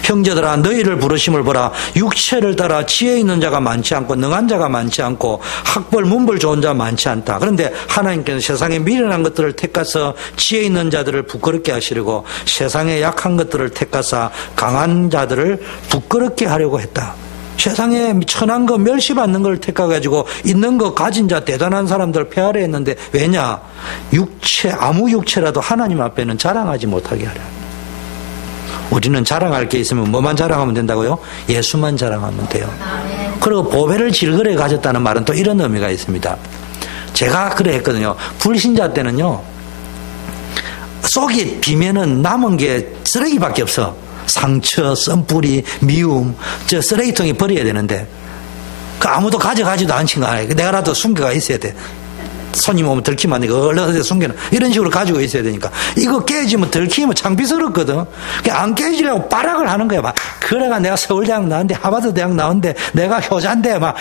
형제들아, 너희를 부르심을 보라. 육체를 따라 지혜 있는 자가 많지 않고 능한 자가 많지 않고 학벌 문벌 좋은 자가 많지 않다. 그런데 하나님께서 세상에 미련한 것들을 택하서 지혜 있는 자들을 부끄럽게 하시려고 세상에 약한 것들을 택하사 강한 자들을 부끄럽게 하려고 했다. 세상에 천한 거 멸시받는 걸 택해가지고 있는 거 가진 자 대단한 사람들 폐하려 했는데, 왜냐? 육체, 아무 육체라도 하나님 앞에는 자랑하지 못하게 하려. 우리는 자랑할 게 있으면 뭐만 자랑하면 된다고요? 예수만 자랑하면 돼요. 그리고 보배를 질그릇에 가졌다는 말은 또 이런 의미가 있습니다. 제가 그래 했거든요. 불신자 때는요, 속이 비면은 남은 게 쓰레기밖에 없어. 상처, 썬뿌리, 미움, 저 쓰레기통에 버려야 되는데, 그 아무도 가져가지도 않지. 내가라도 숨겨가 있어야 돼. 손님 오면 들키면 안 되고 얼른 어디 숨겨놔. 이런 식으로 가지고 있어야 되니까. 이거 깨지면 들키면 창피스럽거든. 안 깨지려고 빠락을 하는 거야. 막 그래가 내가 서울대학 나왔는데 하버드 대학 나왔는데 내가 효자인데 막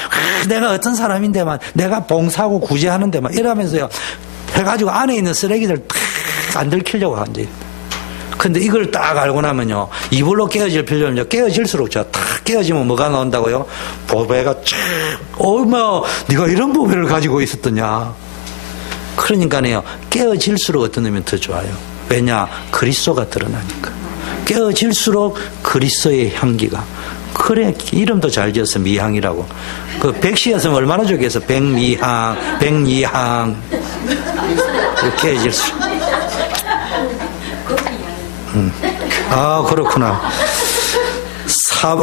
내가 어떤 사람인데 막 내가 봉사하고 구제하는데 막 이러면서요, 해가지고 안에 있는 쓰레기들 탁 안 들키려고 한지. 근데 이걸 딱 알고 나면요, 이불로 깨어질 필요 없죠. 깨어질수록 탁 깨어지면 뭐가 나온다고요? 보배가 쫙. 어머, 네가 이런 보배를 가지고 있었더냐. 그러니까요, 깨어질수록 어떤 의미는 더 좋아요. 왜냐? 그리스도가 드러나니까. 깨어질수록 그리스도의 향기가. 그래, 이름도 잘 지었어, 미향이라고. 그 백시였으면 얼마나 좋겠어. 백미항, 백리항. 이렇게 해질 수. 아, 그렇구나.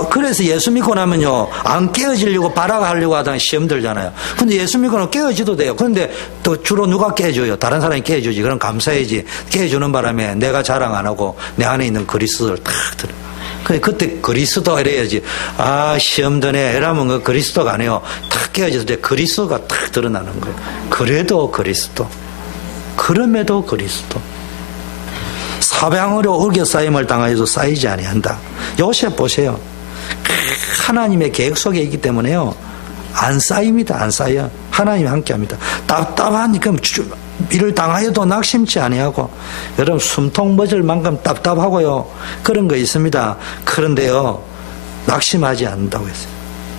그래서 예수 믿고 나면요, 안 깨어지려고 발악하려고 하다가 시험 들잖아요. 근데 예수 믿고는 깨어지도 돼요. 그런데 또 주로 누가 깨줘요? 다른 사람이 깨주지. 그럼 감사해야지. 깨주는 바람에 내가 자랑 안 하고 내 안에 있는 그리스도를 탁 들어. 그때 그리스도 이래야지. 아, 시험 드네. 이러면 그 그리스도가 아니에요. 탁 깨어져서 그리스도가 탁 드러나는 거예요. 그래도 그리스도. 그럼에도 그리스도. 사방으로 어겨싸임을 당하여도 쌓이지 아니한다. 요셉 보세요. 하나님의 계획 속에 있기 때문에요, 안 쌓입니다. 안 쌓여. 하나님이 함께합니다. 답답하니까 일을 당하여도 낙심치 아니하고, 여러분 숨통 멎을 만큼 답답하고요, 그런 거 있습니다. 그런데요, 낙심하지 않는다고 했어요.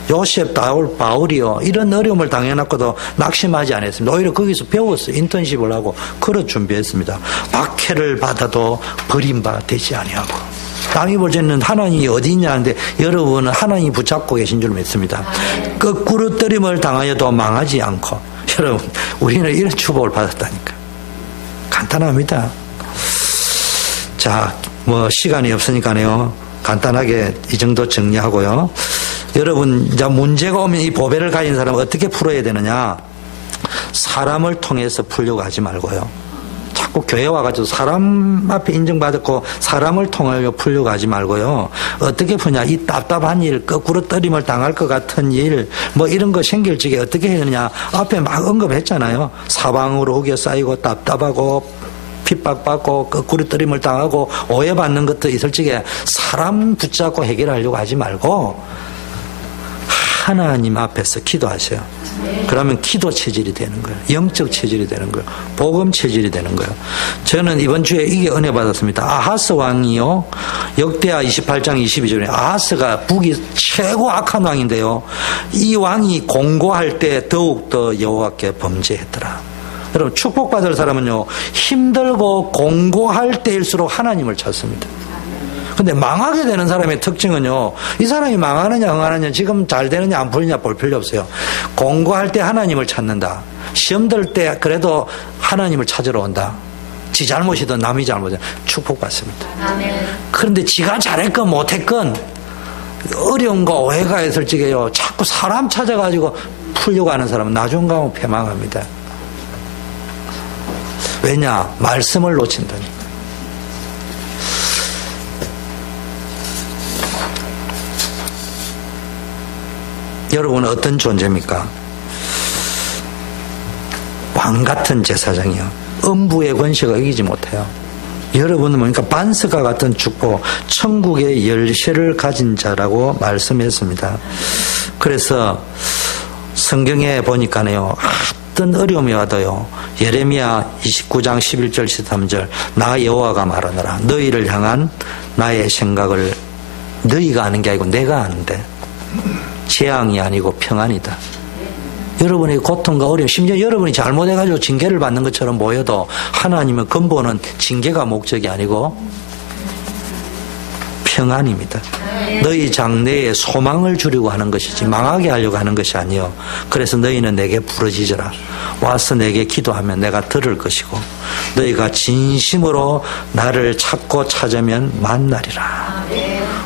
요셉, 바울이요, 이런 어려움을 당해놨고도 낙심하지 않았습니다. 오히려 거기서 배웠어요. 인턴십을 하고 그릇 준비했습니다. 박해를 받아도 버림바 되지 아니하고. 남이 볼 때는 하나님이 어디 있냐는데, 여러분은 하나님이 붙잡고 계신 줄 믿습니다. 거꾸로 떨림을 당하여도 망하지 않고. 여러분, 우리는 이런 축복을 받았다니까. 간단합니다. 자, 시간이 없으니까요, 간단하게 이 정도 정리하고요. 여러분, 이제 문제가 오면 이 보배를 가진 사람은 어떻게 풀어야 되느냐? 사람을 통해서 풀려고 하지 말고요. 자꾸 교회 와가지고 사람 앞에 인정받았고 사람을 통하여 풀려고 하지 말고요. 어떻게 푸냐? 이 답답한 일, 거꾸로 떨림을 당할 것 같은 일, 이런 거 생길 적에 어떻게 해야 되느냐? 앞에 막 언급했잖아요. 사방으로 옥에 쌓이고 답답하고 핍박받고 거꾸로 떨림을 당하고 오해받는 것도 있을 적에 사람 붙잡고 해결하려고 하지 말고 하나님 앞에서 기도하세요. 그러면 기도 체질이 되는 거예요. 영적 체질이 되는 거예요. 복음 체질이 되는 거예요. 저는 이번 주에 이게 은혜 받았습니다. 아하스 왕이요, 역대하 28장 22절에 아하스가 북이 최고 악한 왕인데요, 이 왕이 공고할 때 더욱더 여호와께 범죄했더라. 여러분, 축복받을 사람은요, 힘들고 공고할 때일수록 하나님을 찾습니다. 근데 망하게 되는 사람의 특징은요, 이 사람이 망하느냐 흥하느냐, 지금 잘 되느냐 안 풀리냐 볼 필요 없어요. 공고할 때 하나님을 찾는다. 시험 들 때 그래도 하나님을 찾으러 온다. 지 잘못이든 남이 잘못이든 축복받습니다. 그런데 지가 잘했건 못했건 어려움과 오해가 있을 적에요, 자꾸 사람 찾아가지고 풀려고 하는 사람은 나중 가면 패망합니다. 왜냐? 말씀을 놓친다니. 여러분은 어떤 존재입니까? 왕 같은 제사장이요, 음부의 권세가 이기지 못해요. 여러분은 뭡니까? 반스가 같은 축복, 천국의 열쇠를 가진 자라고 말씀했습니다. 그래서 성경에 보니까요, 어떤 어려움이 와도요, 예레미야 29장 11절 13절, 나 여호와가 말하노라. 너희를 향한 나의 생각을 너희가 아는 게 아니고 내가 아는데 재앙이 아니고 평안이다. 여러분의 고통과 어려움, 심지어 여러분이 잘못해가지고 징계를 받는 것처럼 보여도 하나님의 근본은 징계가 목적이 아니고 평안입니다. 너희 장래에 소망을 주려고 하는 것이지 망하게 하려고 하는 것이 아니요. 그래서 너희는 내게 부르짖으라. 와서 내게 기도하면 내가 들을 것이고, 너희가 진심으로 나를 찾고 찾으면 만나리라.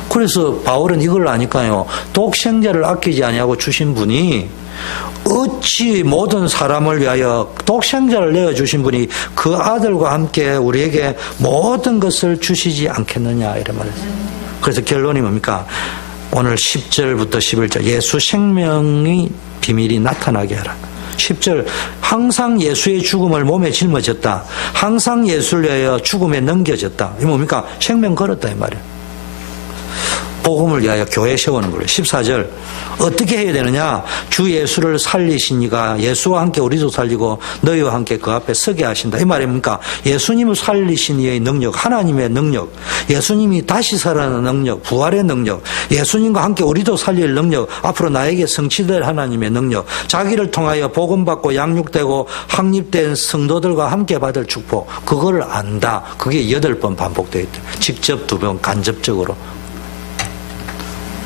그래서 바울은 이걸 아니까요, 독생자를 아끼지 아니하고 주신 분이 어찌 모든 사람을 위하여 독생자를 내어주신 분이 그 아들과 함께 우리에게 모든 것을 주시지 않겠느냐, 이런 말이에요. 그래서 결론이 뭡니까? 오늘 10절부터 11절, 예수 생명의 비밀이 나타나게 하라. 10절, 항상 예수의 죽음을 몸에 짊어졌다. 항상 예수를 위하여 죽음에 넘겨졌다. 이게 뭡니까? 생명 걸었다, 이 말이에요. 복음을 위하여 교회 세우는 거예요. 14절, 어떻게 해야 되느냐? 주 예수를 살리신 이가 예수와 함께 우리도 살리고 너희와 함께 그 앞에 서게 하신다. 이 말입니까? 예수님을 살리신 이의 능력, 하나님의 능력, 예수님이 다시 살아나는 능력, 부활의 능력, 예수님과 함께 우리도 살릴 능력, 앞으로 나에게 성취될 하나님의 능력, 자기를 통하여 복음받고 양육되고 확립된 성도들과 함께 받을 축복, 그걸 안다. 그게 8번 반복되어 있다. 직접 2번, 간접적으로.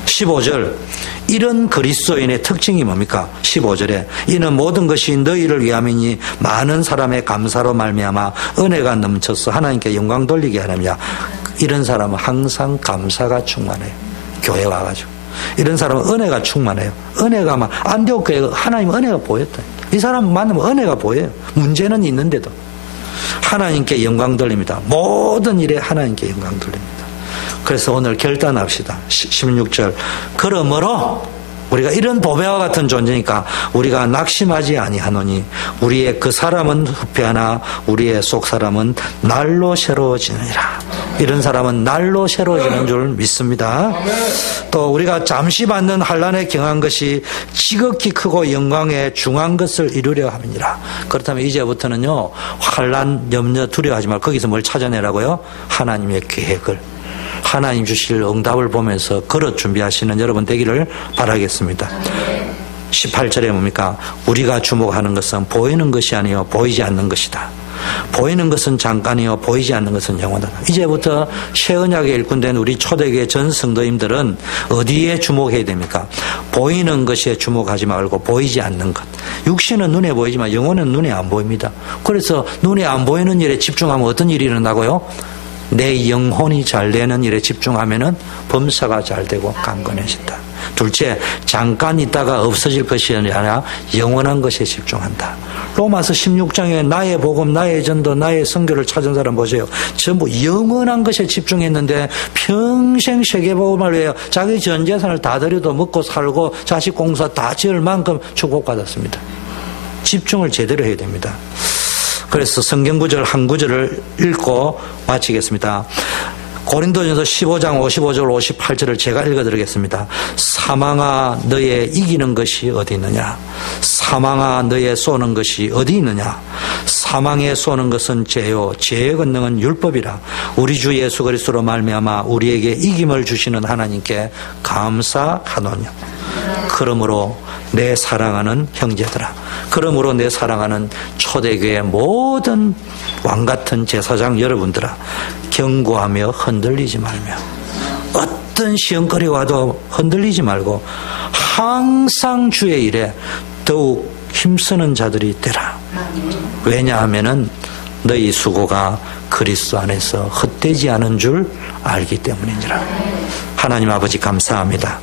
15절, 이런 그리스도인의 특징이 뭡니까? 15절에 이는 모든 것이 너희를 위함이니 많은 사람의 감사로 말미암아 은혜가 넘쳐서 하나님께 영광 돌리게 하느냐. 이런 사람은 항상 감사가 충만해요. 교회 와가지고. 이런 사람은 은혜가 충만해요. 은혜가 막 안디옥 교회 하나님 은혜가 보였다. 이 사람 만나면 은혜가 보여요. 문제는 있는데도 하나님께 영광 돌립니다. 모든 일에 하나님께 영광 돌립니다. 그래서 오늘 결단합시다. 16절. 그러므로 우리가 이런 보배와 같은 존재니까 우리가 낙심하지 아니하노니 우리의 그 사람은 후패하나 우리의 속 사람은 날로 새로워지느니라. 이런 사람은 날로 새로워지는 줄 믿습니다. 또 우리가 잠시 받는 환난에 경한 것이 지극히 크고 영광에 중한 것을 이루려 함이니라. 그렇다면 이제부터는요, 환난, 염려, 두려워하지 말고 거기서 뭘 찾아내라고요? 하나님의 계획을, 하나님 주실 응답을 보면서 걸어 준비하시는 여러분 되기를 바라겠습니다. 18절에 뭡니까? 우리가 주목하는 것은 보이는 것이 아니요 보이지 않는 것이다. 보이는 것은 잠깐이요 보이지 않는 것은 영원하다. 이제부터 새 언약의 일꾼된 우리 초대교회 전 성도님들은 어디에 주목해야 됩니까? 보이는 것에 주목하지 말고 보이지 않는 것. 육신은 눈에 보이지만 영혼은 눈에 안 보입니다. 그래서 눈에 안 보이는 일에 집중하면 어떤 일이 일어나고요? 내 영혼이 잘 되는 일에 집중하면은 범사가 잘 되고 강건해진다. 둘째, 잠깐 있다가 없어질 것이 아니라 영원한 것에 집중한다. 로마서 16장에 나의 복음, 나의 전도, 나의 선교를 찾은 사람 보세요. 전부 영원한 것에 집중했는데 평생 세계복음을 위해 자기 전 재산을 다 드려도 먹고 살고 자식 공사 다 지을 만큼 축복받았습니다. 집중을 제대로 해야 됩니다. 그래서 성경 구절 한 구절을 읽고 마치겠습니다. 고린도전서 15장 55절 58절을 제가 읽어드리겠습니다. 사망아 너의 이기는 것이 어디 있느냐? 사망아 너의 쏘는 것이 어디 있느냐? 사망에 쏘는 것은 죄요 죄의 권능은 율법이라. 우리 주 예수 그리스도로 말미암아 우리에게 이김을 주시는 하나님께 감사하노니. 그러므로 내 사랑하는 형제들아, 그러므로 내 사랑하는 초대교회 모든 왕같은 제사장 여러분들아, 경고하며 흔들리지 말며 어떤 시험거리 와도 흔들리지 말고 항상 주의 일에 더욱 힘쓰는 자들이 되라. 왜냐하면은 너희 수고가 그리스도 안에서 헛되지 않은 줄 알기 때문이니라. 하나님 아버지 감사합니다.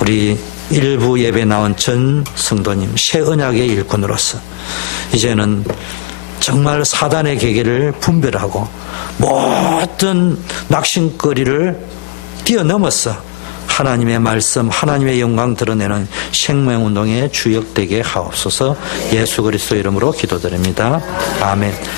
우리 일부 예배 나온 전 성도님 새 언약의 일꾼으로서 이제는 정말 사단의 계계를 분별하고 모든 낙심거리를 뛰어넘어서 하나님의 말씀, 하나님의 영광 드러내는 생명운동의 주역되게 하옵소서. 예수 그리스도 이름으로 기도드립니다. 아멘.